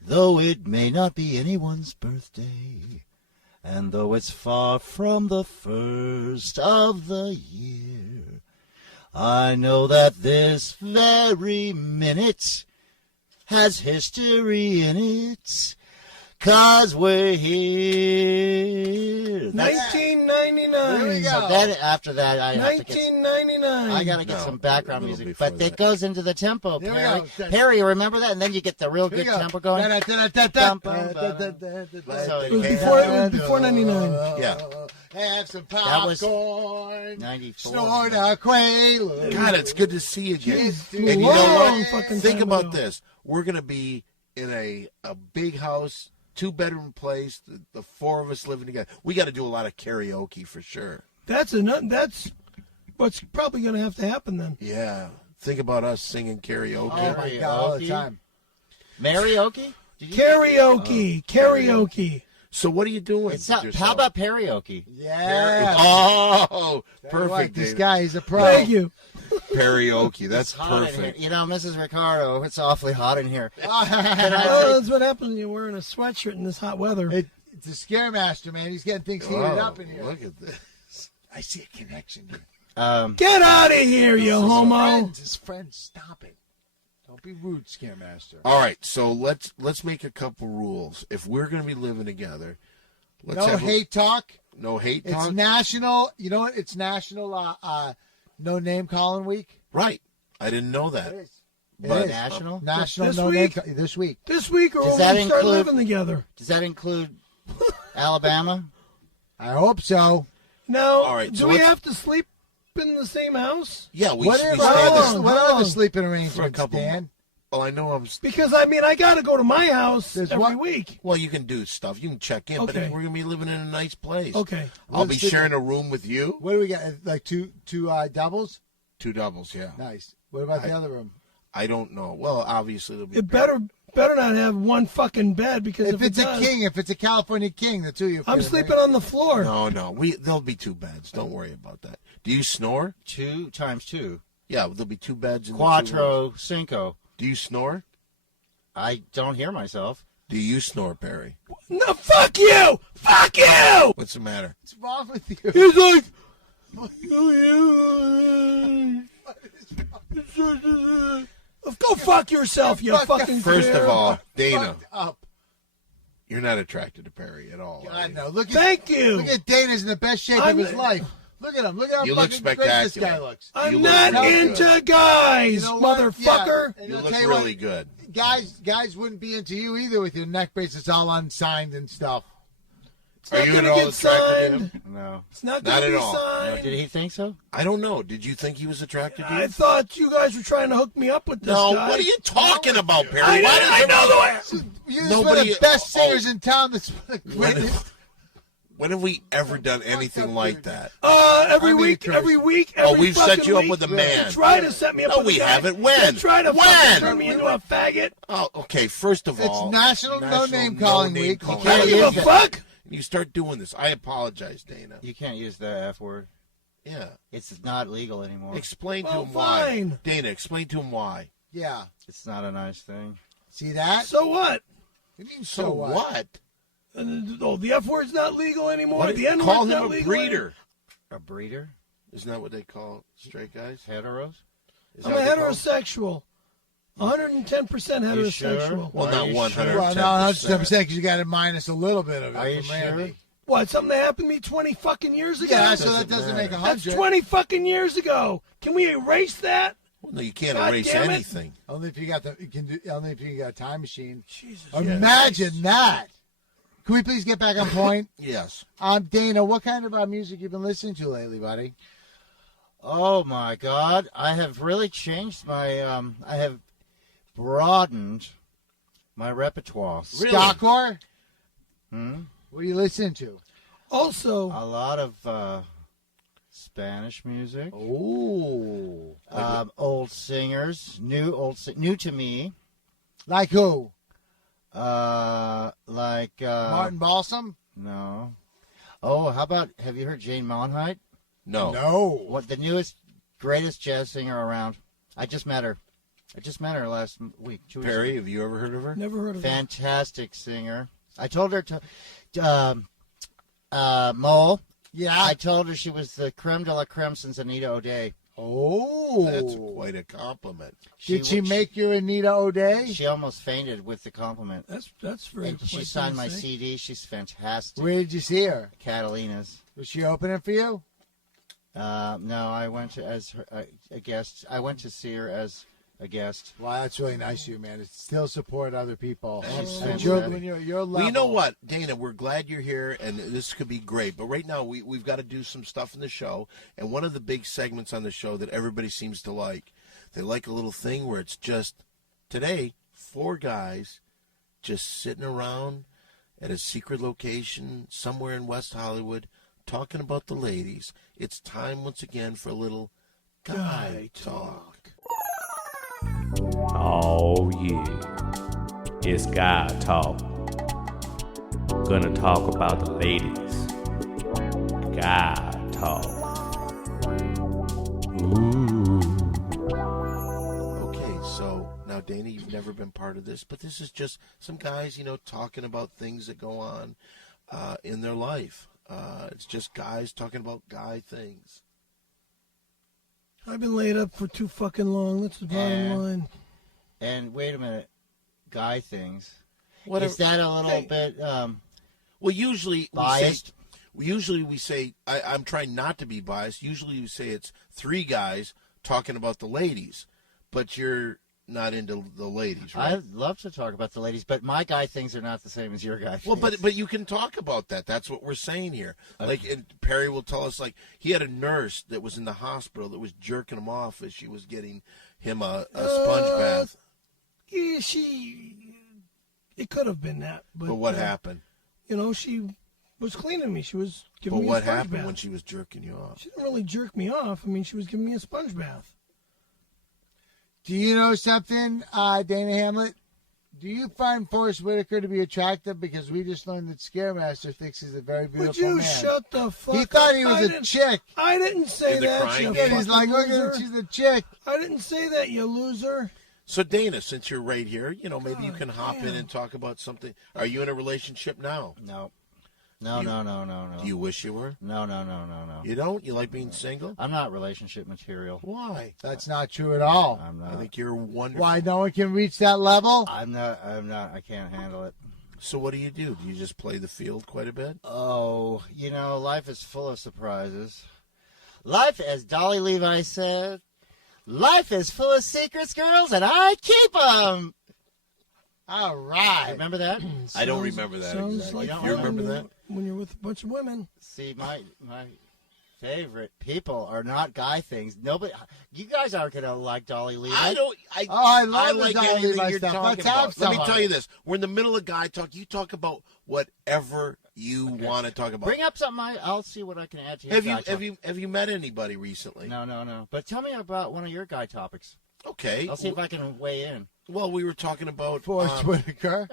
though it may not be anyone's birthday, and though it's far from the first of the year, I know that this very minute has history in it, 'cause we're here. That's, 1999. There we go. so then after that, I have to get, 1999. I gotta get No, some background a little music, before but that. it goes into the tempo, There we Perry. go. Perry, remember that? And then you get the real Here we good go. tempo going. Dun, dun, dun, dun, Bum, dun, bum, dun, bum. dun, dun, dun, So dun, it was dun, before- it was dun, before dun, 99. Yeah. Have some That was popcorn. 94. Snort a quail. God, it's good to see you again. Jeez, And you know long what? fucking Think time about ago. this. We're going to be in a big house, 2-bedroom place, the four of us living together. We got to do a lot of karaoke for sure. That's what's probably going to have to happen then. Yeah. Think about us singing karaoke. Oh, my God, all the Karaoke? time. Marioke? Did you- Karaoke. So what are you doing? It's not, with how yourself? about karaoke? Yeah. Oh, Like perfect. this David. guy, he's a pro. Thank you. Karaoke. That's Hot in here. perfect. You know, Mrs. Ricardo, it's awfully hot in here. Oh, that's what happens when you're wearing a sweatshirt in this hot weather. It's a Scaremaster, man. He's getting things heated Oh, up in here. look at this. I see a connection here. Get out of here, you homo. His friends, stop it. Don't be rude, Scaremaster. All right, so let's make a couple rules. If we're going to be living together, let's No have hate talk. no hate It's talk. national. You know what? It's national. No name calling week. Right. I didn't know that. It is. But- National? National This no week? name this week. This week or Does when that we start include- living together. Does that include Alabama? I hope so. Now, All right, do so we let's- have to sleep in the same house? Yeah, we What stay are, there. what are the long? sleeping For a arrangements, couple Dan? Well, I know Because, I mean, I got to go to my house There's every one- week. well, you can do stuff. You can check in, but Okay. if we're going to be living in a nice place. Okay. I'll be Let's do- sharing a room with you. What do we got? Like two doubles? 2 doubles, yeah. Nice. What about the other room? I don't know. Well, obviously there'll be It better not have one fucking bed because If it it's a does, king, if it's a California king, the two of you. I'm fit in, sleeping right? on the floor. No, there'll be 2 beds. Don't worry about that. Do you snore? 2 times 2. Yeah, there'll be 2 beds in the 2 rooms. Quattro, cinco. Do you snore? I don't hear myself. Do you snore, Perry? No, fuck you! Fuck you! What's the matter? What's wrong with you? He's like, go fuck yourself, you Fuck fucking First queer. of all, Dana, Fucked up. you're not attracted to Perry at all. I are you? know. Look at Thank you. Look at Dana's in the best shape I'm- of his life. Look at him. Look at how You look fucking great this spectacular. guy looks. I'm You look not really into good. guys, You know what? motherfucker. Yeah. And You I'll look tell you really what, good. Guys wouldn't be into you either with your neck bracelets all unsigned and stuff. It's Are not you at gonna all get attracted to signed. him? No. It's not Not gonna at be all. signed. Did he think so? I don't know. Did you think he was attracted to you? I thought you guys were trying to hook me up with this No, guy. what are you talking about, Perry? I know, Why did I you- know the way. You're one Nobody- of the best oh. singers in town. That's one of the When, greatest. when have we ever done anything like that? Every I'm week, interested. every week, Oh, every we've set fucking you up week, with a man. They try to set me up No, with we a guy. haven't. When? They try to When? fucking turn me into a faggot. Oh, okay. First of all, It's National No-Name Calling Week. calling I don't Can't give a use it. fuck. You start doing this. I apologize, Dana. You can't use the F word. Yeah. It's not legal anymore. Explain to Well, him why. fine. Dana, explain to him why. Yeah. It's not a nice thing. See that? So what? What do you mean, So what? The F word's not legal anymore. What The N call word's him not a legal breeder. A breeder? Isn't that what they call straight guys? Heteros? Is I'm that a what they call 'em? heterosexual. 110% You sure? heterosexual. Well, Are not you 100. sure? Well, no, 110% because you got to minus a little bit of it. Are you from Randy. sure? What? Something that happened to me 20 fucking years ago? Yeah, so that doesn't make That's 100. 20 fucking years ago. Can we erase that? Well, no, you can't God erase damn it. anything. Only if you got only if you got a time machine. Jesus. Imagine that. Can we please get back on point? Yes. Dana, what kind of music you been listening to lately, buddy? Oh, my God. I have really changed my, I have broadened my repertoire. Really? Stockcore? Hmm? What are you listening to? Also, A lot of Spanish music. Oh. Old singers. New to me. Like who? Like Martin Balsam? No. Oh, how about, have you heard Jane Monheit? No. No. What, the newest, greatest jazz singer around. I just met her. Last week. 2 weeks Perry, ago. have you ever heard of her? never heard of it. Fantastic singer. I told her to, Mole. Yeah. I told her she was the creme de la creme since Anita O'Day. Oh. That's quite a compliment. Did she make you Anita O'Day? She almost fainted with the compliment. That's very. And she polite signed to my say. CD. She's fantastic. Where did you see her? Catalina's. Was she opening for you? No, I went to as a guest. I went to see her as a guest. Wow, that's really nice of you, man. It's still support other people. She's And fantastic. when you're your level. Well, you know what, Dana? We're glad you're here, and this could be great. But right now, we've got to do some stuff in the show. And one of the big segments on the show that everybody seems to like, they like a little thing where it's just, today, 4 guys just sitting around at a secret location somewhere in West Hollywood talking about the ladies. It's time once again for a little guy talk. Oh yeah, it's guy talk. Gonna talk about the ladies. Guy talk. Ooh. Okay, so now, Dana, you've never been part of this, but this is just some guys, talking about things that go on in their life. It's just guys talking about guy things. I've been laid up for too fucking long. That's the bottom line. And wait a minute, guy things. Whatever. Is that a little Hey. bit Well, usually biased? we say I'm trying not to be biased. Usually we say it's 3 guys talking about the ladies, but you're not into the ladies, right? I'd love to talk about the ladies, but my guy things are not the same as your guy Well, things. but you can talk about that. That's what we're saying here. Like, and Perry will tell us, like, he had a nurse that was in the hospital that was jerking him off as she was getting him a sponge bath. Yeah, it could have been that. But what happened? She was cleaning me. She was giving But me a what sponge happened bath. when she was jerking you off? She didn't really jerk me off. I mean, she was giving me a sponge bath. Do you know something, Dana Hamlet? Do you find Forrest Whitaker to be attractive? Because we just learned that Scaremaster thinks he's a very beautiful Would you man. shut the fuck up? He thought he was I a didn't- chick. I didn't say In the that, crying you game. And he's like, look fucking at her, loser. she's a chick. I didn't say that, you loser. So, Dana, since you're right here, maybe you can hop in damn. and talk about something. Are you in a relationship now? No. Do No. you wish you were? No. You don't? You like being single? I'm not relationship material. Why? That's not true at all. I'm I not. think you're wonderful. Why no one can reach that level? I'm not. I can't handle it. So what do? Do you just play the field quite a bit? Oh, life is full of surprises. Life, as Dolly Levi said, life is full of secrets, girls, and I keep them. All right. Remember that? I don't remember that Sounds exactly. like You fun remember when that? When you're with a bunch of women. See, my favorite people are not guy things. Nobody, you guys aren't gonna like Dolly Levi. I don't. I love the like Dolly anything Levi you're stuff. talking Let's have about. Let me some tell of you it. this: we're in the middle of guy talk. You talk about whatever you want to talk about. Bring up something. I'll see what I can add to your Have guy you topic. have you met anybody recently? No. But tell me about one of your guy topics. Okay. I'll see if I can weigh in. Well, we were talking about Forrest Whitaker.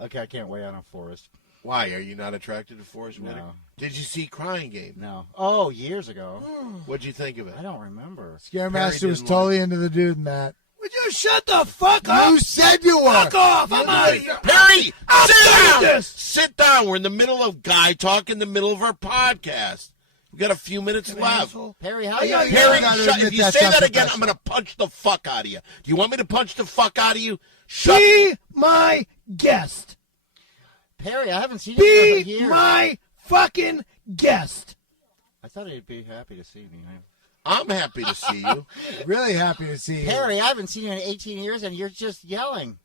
Okay, I can't weigh in on Forrest. Why? Are you not attracted to Forrest No. Whitaker? Did you see Crying Game? No. Oh, years ago. What'd you think of it? I don't remember. Scaremaster was didn't totally into the dude in that. Would you shut the fuck up? You said you were. Fuck off! I'm out of here. Perry, I'm sit done down! with this. Sit down. We're in the middle of Guy Talk, in the middle of our podcast. We've got a few minutes left. Asshole. Perry, how I you got- Perry, gotta shut, admit if you that's say that again, unprofessional. I'm going to punch the fuck out of you. Do you want me to punch the fuck out of you? Shut Be my guest. Perry, I haven't seen you for a Be year. my fucking guest. I thought he'd be happy to see me. I'm happy to see you. Really happy to see you. Perry, I haven't seen you in 18 years, and you're just yelling.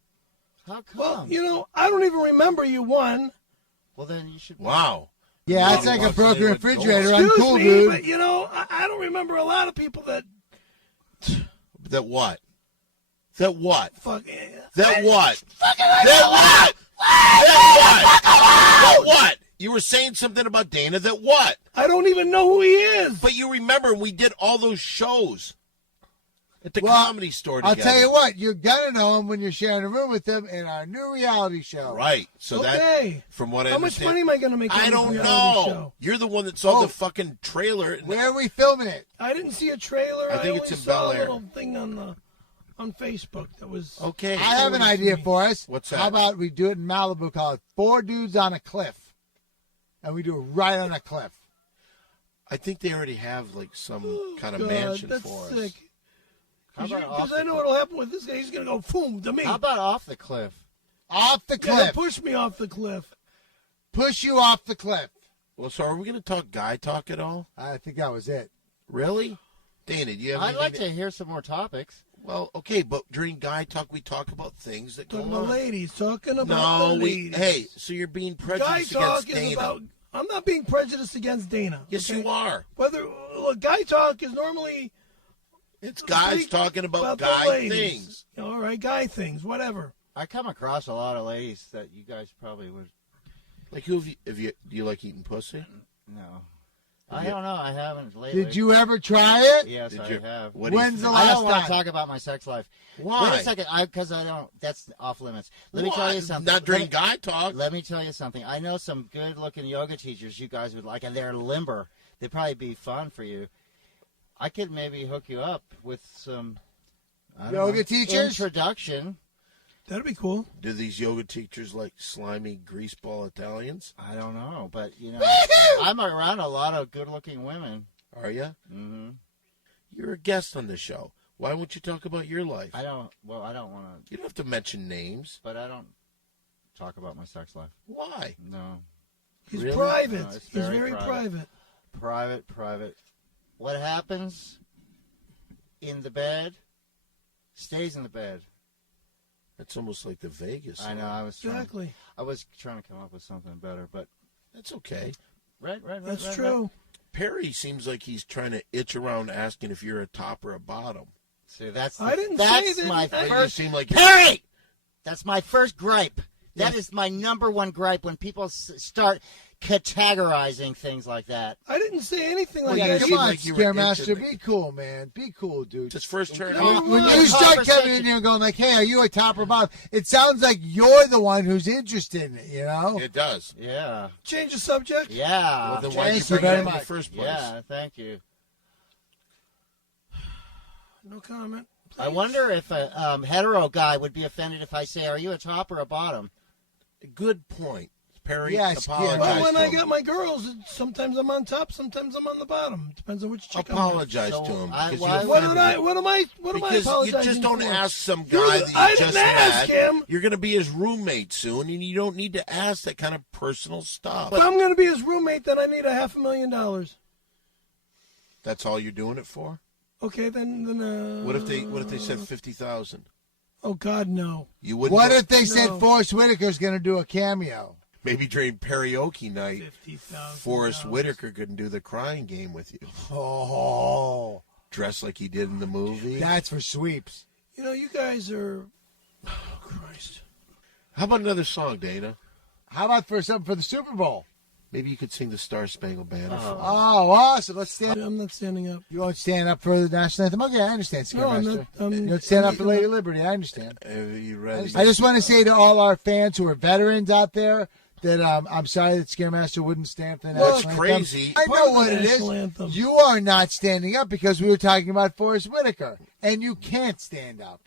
How come? Well, you know, I don't even remember you won. Well, then you should. Wow. Yeah, that's Wow. like a broken Wow. refrigerator. Excuse Uncool, me, dude. but you know, I don't remember a lot of people that That what? That what? fuck. That what? That what? That what? That what? You were saying something about Dana. That what? I don't even know who he is. But you remember we did all those shows at the Well, Comedy Store I'll together. tell you what, you're gonna know him when you're sharing a room with him in our new reality show. Right. So that, Okay. from what I How much understand, money am I going to make? on I this don't reality know. Show? You're the one that saw Oh. the fucking trailer. Where are we filming it? I didn't see a trailer. I think only it's in saw Bel a Air. little thing on Facebook that was. Okay. I have an idea for us. What's How that? about we do it in Malibu called Four Dudes on a Cliff? And we do it right on a cliff. I think they already have like some kind of God, mansion that's for us. sick. How about off Because the I know what'll happen with this guy. He's going to go boom to me. How about off the cliff? Off the He's gonna cliff. push me off the cliff. Push you off the cliff. Well, so are we going to talk Guy Talk at all? I think that was it. Really? Dana, do you have I'd like anything to hear some more topics. Well, okay, but during Guy Talk, we talk about things that go Talking about on. ladies. Talking about No, the we. ladies. Hey, so you're being Guy prejudiced talk against is Dana? about. I'm not being prejudiced against Dana. Yes, okay? you are. Whether look, guy talk is normally It's guys speak talking about the guy ladies. things. All right, guy things, whatever. I come across a lot of ladies that you guys probably would. Like who? Do you like eating pussy? No. I don't know. I haven't lately. Did you ever try it? Yes, Did I you? have. What do you When's the think? I last don't want time? to talk about my sex life. Why? Wait a second, because I don't. That's off limits. Let me tell Why? you something. Not during Guy Talk. Let me tell you something. I know some good-looking yoga teachers you guys would like, and they're limber. They'd probably be fun for you. I could maybe hook you up with some I don't Yoga know, teachers? introduction. That'd be cool. Do these yoga teachers like slimy greaseball Italians? I don't know, but you know, I'm around a lot of good-looking women. Are you? Hmm. You're a guest on the show. Why won't you talk about your life? I don't. Well, I don't want to, You don't have to mention names. but I don't talk about my sex life. Why? No. He's Really? private. No, it's He's very very private. private. Private. What happens in the bed stays in the bed. That's almost like the Vegas. I know. song. Exactly. I was trying to come up with something better, but That's okay. right. That's right, true. Right. Perry seems like he's trying to itch around asking if you're a top or a bottom. See, that's I didn't that's say that. my I- You first seem like you're, Perry. That's my first gripe. That is my number one gripe when people start categorizing things like that. I didn't say anything like Well, Yeah, that. you come seem on, like you were Scaremaster. itching. Be cool, man. Be cool, dude. It's his first turn Come out. on. When you start coming in here and going like, hey, are you a top or bottom? It sounds like you're the one who's interested in it, you know? It does. Yeah. Change the subject. Yeah. Well, then why'd you Thank you bring it very up in the much. first place? Yeah, thank you. No comment. I wonder if a hetero guy would be offended if I say, are you a top or a bottom? Good point. Perry, Yes, apologize. Well, when to I him. got my girls, sometimes I'm on top, sometimes I'm on the bottom. Depends on which chick I'm with. Apologize So to him. I- because why- you What offended did I? him. What am I? What am I Because you apologizing just don't for? ask some You're guy the- that you I just didn't ask met. him. You're going to be his roommate soon, and you don't need to ask that kind of personal stuff. If I'm going to be his roommate, then I need $500,000. That's all you're doing it for? Okay, then. What if they said 50,000? Oh God, no. You wouldn't. What go- if they said No. Forrest Whitaker's going to do a cameo? maybe during karaoke night, 50,000. Forrest Whitaker couldn't do the crying game with you, Oh, dressed like he did in the movie? that's for sweeps. You know, you guys are. Oh Christ. How about another song, Dana? How about for something for the Super Bowl? Maybe you could sing the Star Spangled Banner for us. Oh, awesome. Let's stand. I'm not standing up. You won't stand up for the national anthem? Okay, I understand, No, I'm Scaremaster. not. You don't stand up for Lady Liberty. I understand. Are you ready? I just want to say to all our fans who are veterans out there, that I'm sorry that Scaremaster wouldn't stand for the That's national anthem. crazy. I know what it National is. anthem. You are not standing up because we were talking about Forrest Whitaker, and you can't stand up.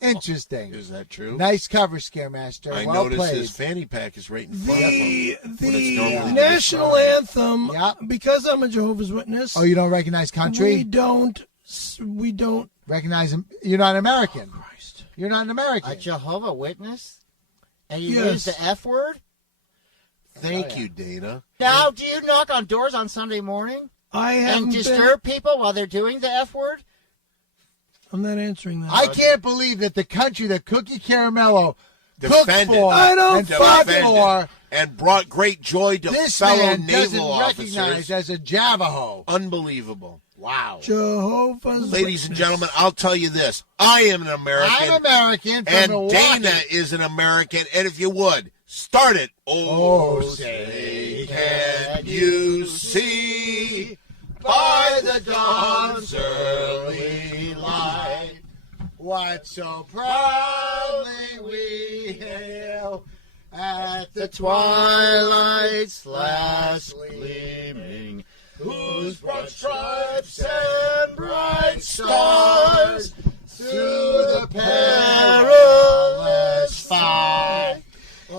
Interesting. Is that true? Nice cover, Scaremaster. I well noticed played. his fanny pack is right in front of him. when it's The normally to the national side. anthem, Yeah. because I'm a Jehovah's Witness, Oh, you don't recognize country? we don't Recognize him? You're not American. Christ. You're not an American. A Jehovah Witness? And you Yes. use the F word? Thank you, Dana. Now, do you knock on doors on Sunday morning I haven't and been, disturb people while they're doing the F word? I'm not answering that. I can't believe that the country that Cookie Caramello cooked Defended. for I don't and fought Defended. for, And brought great joy to this fellow man doesn't naval recognize officers. as a Javaho. Unbelievable. Wow. Jehovah's Ladies and Witness. gentlemen, I'll tell you this. I am an American. I'm American from and Milwaukee. Dana is an American. And if you would, start it. Oh, say, can you see by the dawn's early light what so proudly we hail at the Twilight's last gleaming, whose broad stripes and bright stars through the perilous fight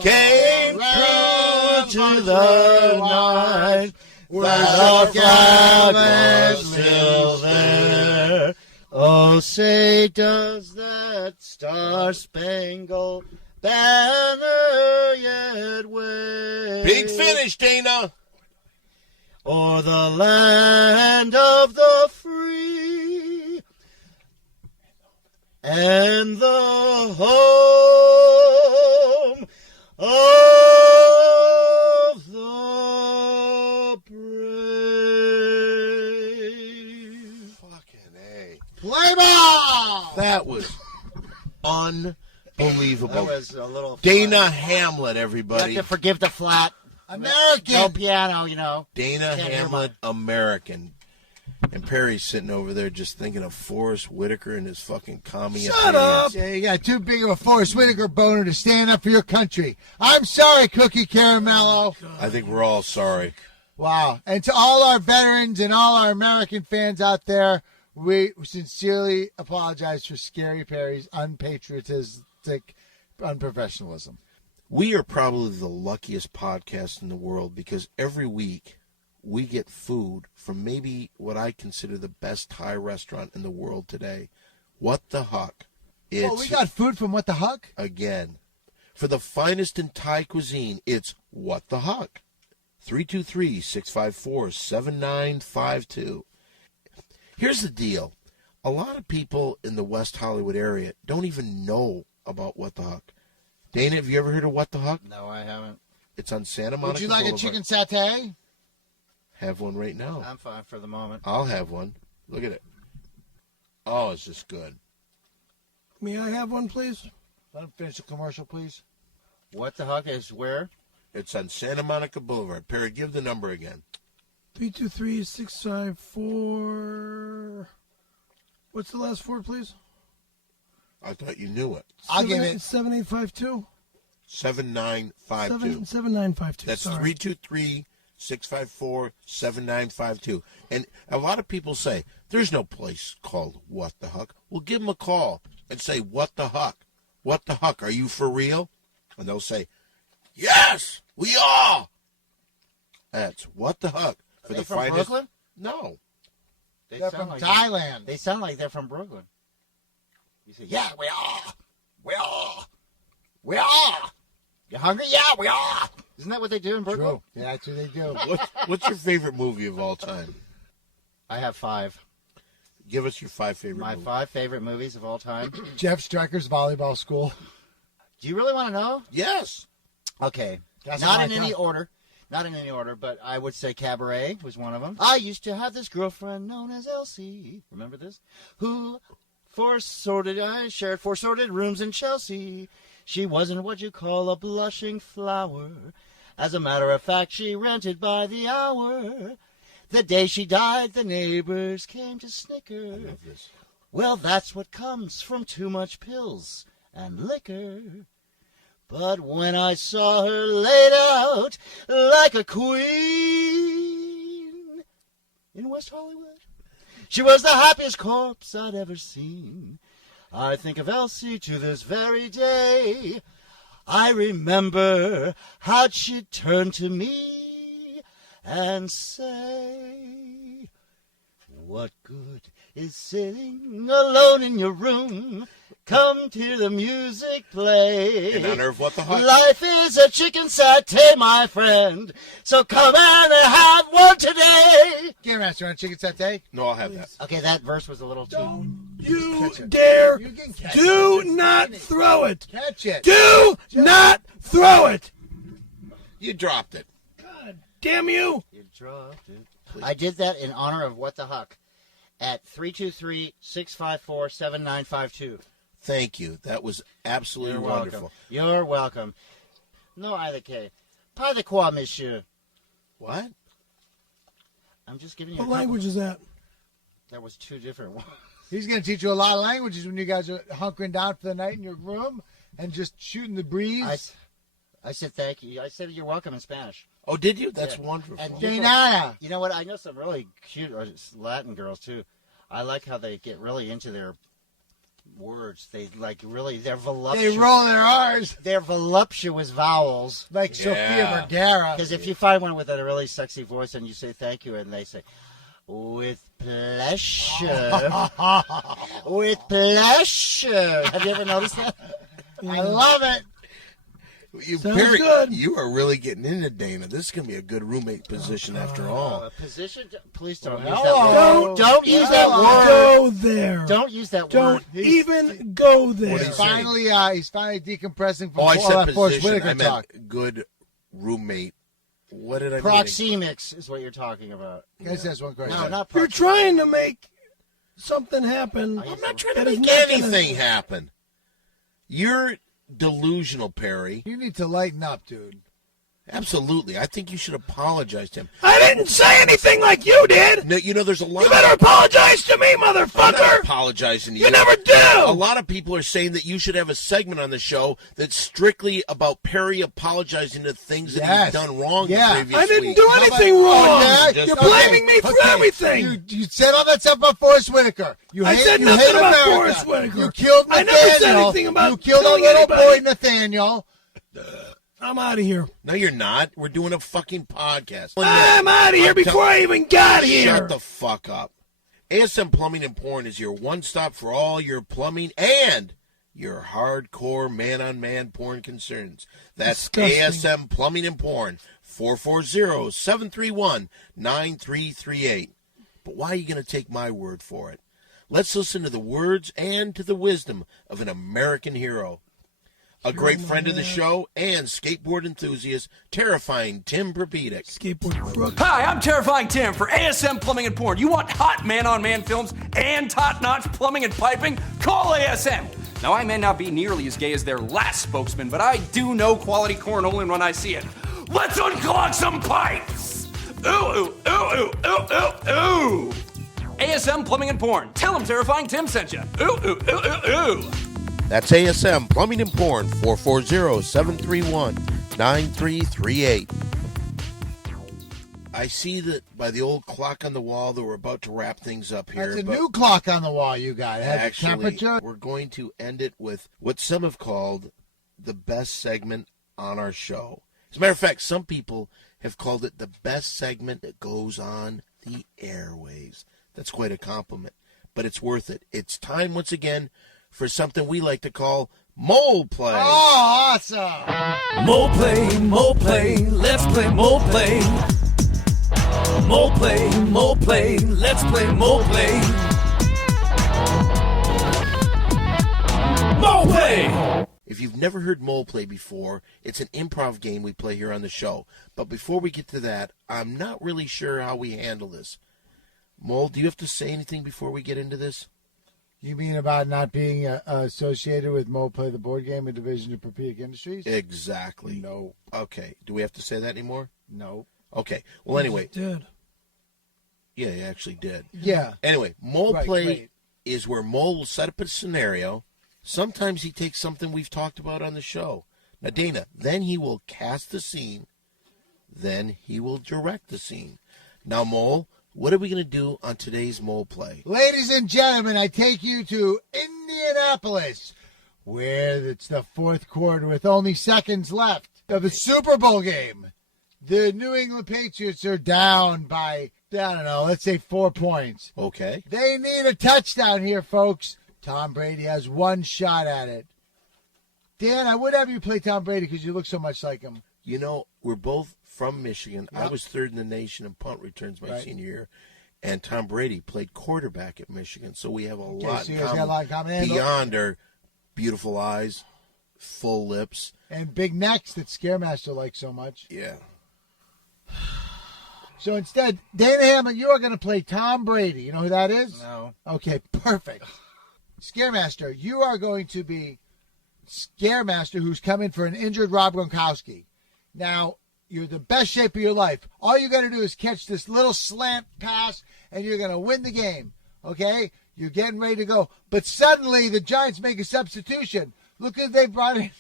came through to the night, where the the flag flag was still there. Oh, say does that star-spangled banner yet wave? Big finish, Dana. O'er the land of the free and the home of the brave. Fucking A. play ball. That was unbelievable. That was a little Dana Hamlet, You everybody. have to forgive the flat. American. No piano, you know. Dana Can't hear Hamlet, American. And Perry's sitting over there just thinking of Forrest Whitaker and his fucking commie. Shut up. Yeah, you got too big of a Forrest Whitaker boner to stand up for your country. I'm sorry, Cookie Caramello. I think we're all sorry. Wow. And to all our veterans and all our American fans out there, we sincerely apologize for Scary Perry's unpatriotic unprofessionalism. We are probably the luckiest podcast in the world because every week we get food from maybe what I consider the best Thai restaurant in the world today. What the Huck? Well, we got food from What the Huck? Again, for the finest in Thai cuisine, it's What the Huck. 323-654-7952. Here's the deal. A lot of people in the West Hollywood area don't even know about What the Huck. Dana, have you ever heard of What the Huck? No, I haven't. It's on Santa Monica Would you like a Boulevard. chicken satay? Have one right now. I'm fine for the moment. I'll have one. Look at it. Oh, it's just good. May I have one, please? Let him finish the commercial, please. What the Huck is where? It's on Santa Monica Boulevard. Perry, give the number again. 323-654. What's the last four, please? I thought you knew it. I'll give it 7852. 7952. 7952. That's Sorry. 323-654-7952. And a lot of people say, there's no place called What the Huck. Well, give them a call and say, What the Huck? What the Huck? Are you for real? And they'll say, yes, we are. That's What the Huck. Are they from Brooklyn? No. They They're sound from like Thailand. They sound like they're from Brooklyn. You say, yeah, we are. We are. We are. You hungry? Yeah, we are. Isn't that what they do in Brooklyn? True. Yeah, that's what they do. What's your favorite movie of all time? I have 5. Give us your 5 favorite My movies. 5 favorite movies of all time. Jeff Strecker's volleyball school. Do you really want to know? Yes. Okay. That's Not my in any top. order. Not in any order, but I would say Cabaret was one of them. I used to have this girlfriend known as Elsie. Remember this? Who I shared 4 sorted rooms in Chelsea. She wasn't what you call a blushing flower. As a matter of fact, she rented by the hour. The day she died, the neighbors came to snicker. I love this. Well, that's what comes from too much pills and liquor. But when I saw her laid out like a queen in West Hollywood, she was the happiest corpse I'd ever seen. I think of Elsie to this very day. I remember how she'd turn to me and say, what good is sitting alone in your room? Come to hear the music play. In honor of what the heart? Life is a chicken satay, my friend. So come and have one today. Game Master on chicken satay. No, I'll have that. Okay, that verse was a little too... Don't you Catch it. dare. You can catch Do it. not throw it. Catch it. Do not throw it. You dropped it. God damn you. You dropped it. I did that in honor of What the Huck at 323-654-7952. Thank you. That was absolutely You're wonderful. welcome. You're welcome. No, I the K. Pas de quoi, monsieur. What? I'm just giving you What a couple. language is that? That was two different ones. He's going to teach you a lot of languages when you guys are hunkering down for the night in your room and just shooting the breeze. I said thank you. I said you're welcome in Spanish. Oh, did you? That's Yeah. wonderful. And Dana. you know what? I know some really cute Latin girls, too. I like how they get really into their words. They they're voluptuous. They roll their R's They're voluptuous vowels. like Sofia Yeah. Vergara. Because if you find one with a really sexy voice and you say thank you and they say, with pleasure. With pleasure. Have you ever noticed that? I love it. You, Sounds Perry, good. you are really getting into Dana. This is going to be a good roommate position after all. Position? Please don't use Hello. that word. Don't use that word. Go there. Don't use that Don't word. even go there. What is- He's finally decompressing from Oh, I all that said Forrest position. Whitaker I meant talk. good roommate. What did I mean? Proxemics is what you're talking about. Guys, that's one question. No, not You're proxemics. trying to make something happen. I'm not trying to that is make not gonna- anything happen. You're delusional, Perry. You need to lighten up, dude. Absolutely. I think you should apologize to him. I didn't say anything like you did. No, you know, there's a lot You better apologize to me, I'm not motherfucker. apologizing to you. You never A do. lot of people are saying that you should have a segment on the show that's strictly about Perry apologizing to things that Yes. he's done wrong Yeah. the previous I didn't week. do anything wrong. yeah? Just- You're Okay, blaming me for everything. You said all that stuff about Forrest Whitaker. You I hate, said you nothing hate about America. Forrest Whitaker. You killed I Nathaniel. never said anything about You killed a killing little anybody. boy, Nathaniel. I'm out of here. No, you're not. We're doing a fucking podcast. I'm out of here before I even got here. Shut the fuck up. ASM Plumbing and Porn is your one-stop for all your plumbing and your hardcore man-on-man porn concerns. That's Disgusting. ASM Plumbing and Porn, 440-731-9338. But why are you going to take my word for it? Let's listen to the words and to the wisdom of an American hero. A great friend of the show and skateboard enthusiast, terrifying Tim Brapedic. Skateboard crook. Hi, I'm Terrifying Tim for ASM Plumbing and Porn. You want hot man-on-man films and top-notch plumbing and piping? Call ASM. Now, I may not be nearly as gay as their last spokesman, but I do know quality cornholing when I see it. Let's unclog some pipes! Ooh, ooh, ooh, ooh, ooh, ooh, ooh! ASM Plumbing and Porn. Tell them Terrifying Tim sent you. Ooh, ooh, ooh, ooh, ooh! That's ASM Plumbing and Porn, 440-731-9338. I see that by the old clock on the wall that we're about to wrap things up here. That's a but new clock on the wall you got. It has actually, temperature. we're going to end it with what some have called the best segment on our show. As a matter of fact, some people have called it the best segment that goes on the airwaves. That's quite a compliment, but it's worth it. It's time once again for something we like to call mole play. Oh, awesome. Mole play, let's play mole play. Mole play, let's play mole play. Mole play! If you've never heard mole play before, it's an improv game we play here on the show. But before we get to that, I'm not really sure how we handle this. Mole, do you have to say anything before we get into this? You mean about not being associated with Mo Play the board game, a division of Perpedic Industries? Exactly. No. Okay. Do we have to say that anymore? No. Okay. Well, anyway. Did. Yeah, you actually did. Yeah. Anyway, mole Right, play great. is where Mole will set up a scenario. Sometimes he takes something we've talked about on the show. Now, Dana, then he will cast the scene. Then he will direct the scene. Now, Mole, what are we going to do on today's Mole Play? Ladies and gentlemen, I take you to Indianapolis, where it's the fourth quarter with only seconds left of the Super Bowl game. The New England Patriots are down by, I don't know, let's say 4 points. Okay. They need a touchdown here, folks. Tom Brady has one shot at it. Dan, I would have you play Tom Brady because you look so much like him. You know, we're both from Michigan. Yep. I was third in the nation in punt returns my Right. senior year. And Tom Brady played quarterback at Michigan. So we have a lot so in you guys common got a lot in common. beyond our beautiful eyes, full lips. And big necks that Scaremaster likes so much. Yeah. So instead, Dana Hamlet, you are going to play Tom Brady. You know who that is? No. Okay, perfect. Scaremaster, you are going to be Scaremaster who's coming for an injured Rob Gronkowski. Now, you're the best shape of your life. All you got to do is catch this little slant pass, and you're going to win the game. Okay? You're getting ready to go. But suddenly, the Giants make a substitution. Look who they brought in.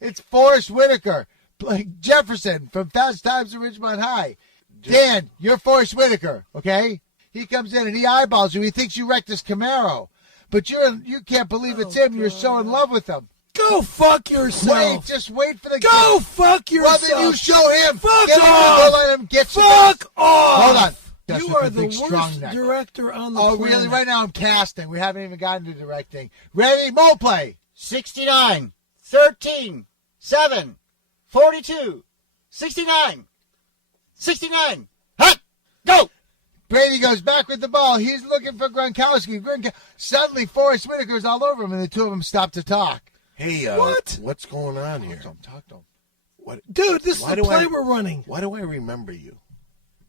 It's Forrest Whitaker, like Jefferson from Fast Times at Ridgemont High. Dan, you're Forrest Whitaker, okay? He comes in and he eyeballs you. He thinks you wrecked his Camaro. But you can't believe it's him. You're so in love with him. Go fuck yourself. Wait, just wait for the Go fuck Well, yourself. then you show him. Fuck Get him to off. go let him get you. Fuck off. Hold on. That's You with are the the big, strong worst neck. director on the Oh, planet. really? Right now I'm casting. We haven't even gotten to directing. Ready? Mole play. 69, 13, 7, 42, 69, 69. Hut! Go! Brady goes back with the ball. He's looking for Gronkowski. Suddenly, Forrest Whitaker's all over him, and the two of them stop to talk. Hey, What? what's going on here? Talk to him. What? Dude, this is Why the do play I- we're running. Why do I remember you?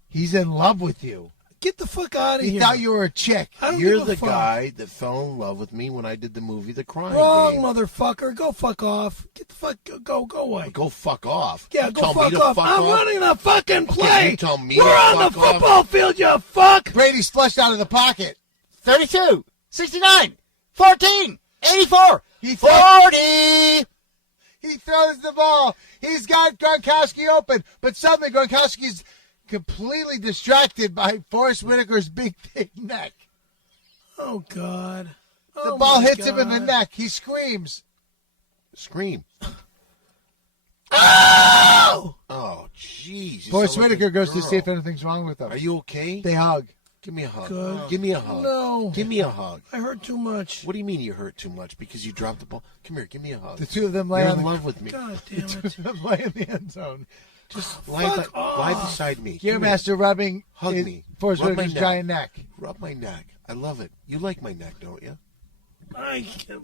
He's in love with you. Get the fuck out of He here. thought you were a chick. I don't You're give a the fuck. guy that fell in love with me when I did the movie The Crime Wrong, Game. motherfucker. Go fuck off. Get the fuck. Go away. Go fuck off. Yeah, You go tell me fuck to off. fuck I'm off? running the fucking play. you tell me We're to on the fuck off? football field, you fuck. Brady's flushed out of the pocket. 32, 69, 14, 84, He 40. He throws the ball. He's got Gronkowski open, but suddenly Gronkowski's completely distracted by Forrest Whitaker's big, thick neck. Oh, God. The Oh, ball my hits him in the God. neck. He screams. Scream. Oh! Oh, jeez. you Forrest sound like a Whitaker goes to girl. see if anything's wrong with him. Are you okay? They hug. Give me a hug. Good. Give me a hug. No. Give me a hug. I hurt too much. What do you mean you hurt too much? Because you dropped the ball? Come here, give me a hug. The two of them lay You're on in the love with me. God the damn two it. of them lay in the end zone. Just Fuck lie off. beside me. Come here. Gearmaster rubbing Hug his- me. Forrest Rub my Whitaker's neck. giant neck. Rub my neck. I love it. You like my neck, don't you?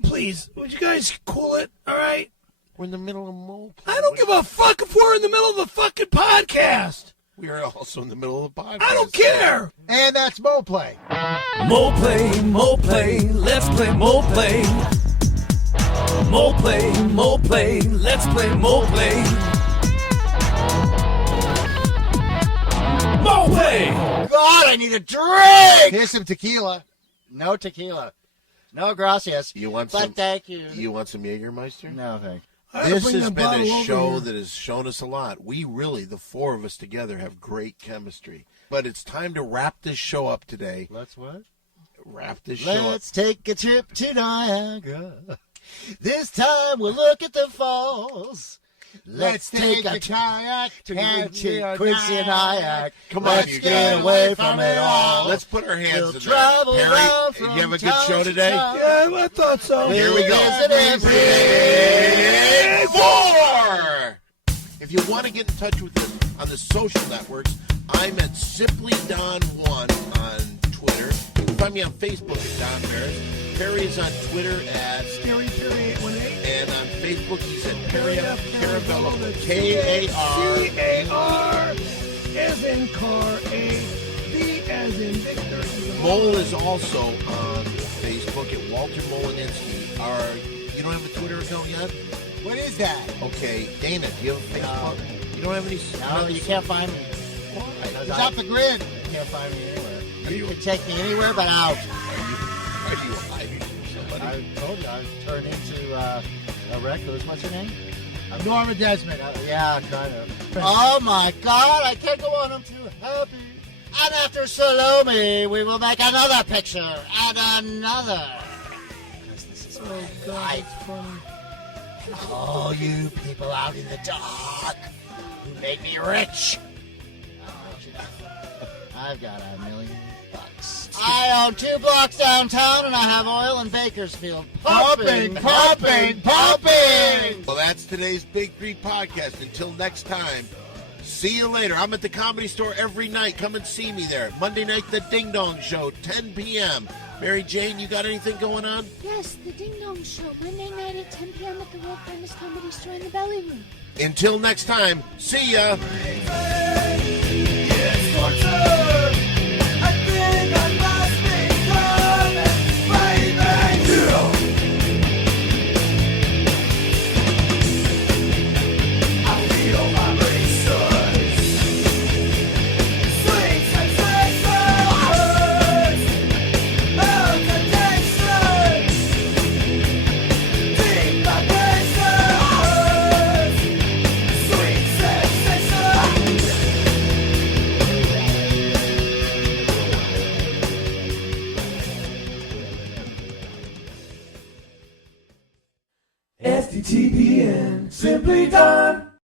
Please, would you guys cool it, all right? We're in the middle of mole. I don't give a fuck if we're in the middle of a fucking podcast. We are also in the middle of the podcast. I don't care. And that's Mo play. Mo play, let's play Mo play. Mo play, let's play Mo play. Mo play! God, I need a drink. Here's some tequila. No tequila. No gracias. You want But some? thank you. You want some Jägermeister? No, thank you. I had to This bring has that been bottle a over show here. that has shown us a lot. We really, the four of us together, have great chemistry. But it's time to wrap this show up today. Let's what? Wrap this show up. Let's take a trip to Niagara. This time we'll look at the falls. Let's take a kayak to Quincy Quincy and Nyack. Come on, Let's you get guys. away from it all. Let's put our hands We'll in travel there. around Perry, from you have a good town show to today? town. Yeah, I thought so. Here we go. Visit every- Big Four! If you want to get in touch with us on the social networks, I'm at SimplyDon1 on Twitter. You can find me on Facebook at Don Harris. Perry is on Twitter at Scary Perry 818. and on Facebook he's at Perry F. Caravello. That's K-A-R. C-A-R as in car, A, V as in Victor. Mole is also on Facebook at Walter Molininski. You don't have a Twitter account yet? What is that? Okay, Dana, do you have a Facebook? You don't have any? No, you can't find me. It's off the grid. You can't find me anywhere. Are You you- can take me anywhere but out. Are you hiding from somebody? I told you I've turned into a recluse. What's your name? A Norma Desmond. Yeah, kind of. Oh my God, I can't go on. I'm too happy. And after Salome, we will make another picture and another. Because this is my life. And all you people out in the dark who made me rich. I've got $1 million. I own 2 blocks downtown, and I have oil in Bakersfield. Pumping. Well, that's today's Big Three podcast. Until next time, see you later. I'm at the Comedy Store every night. Come and see me there. Monday night, the Ding Dong Show, 10 p.m. Mary Jane, you got anything going on? Yes, the Ding Dong Show, Monday night at 10 p.m. at the World Famous Comedy Store in the Belly Room. Until next time, see ya.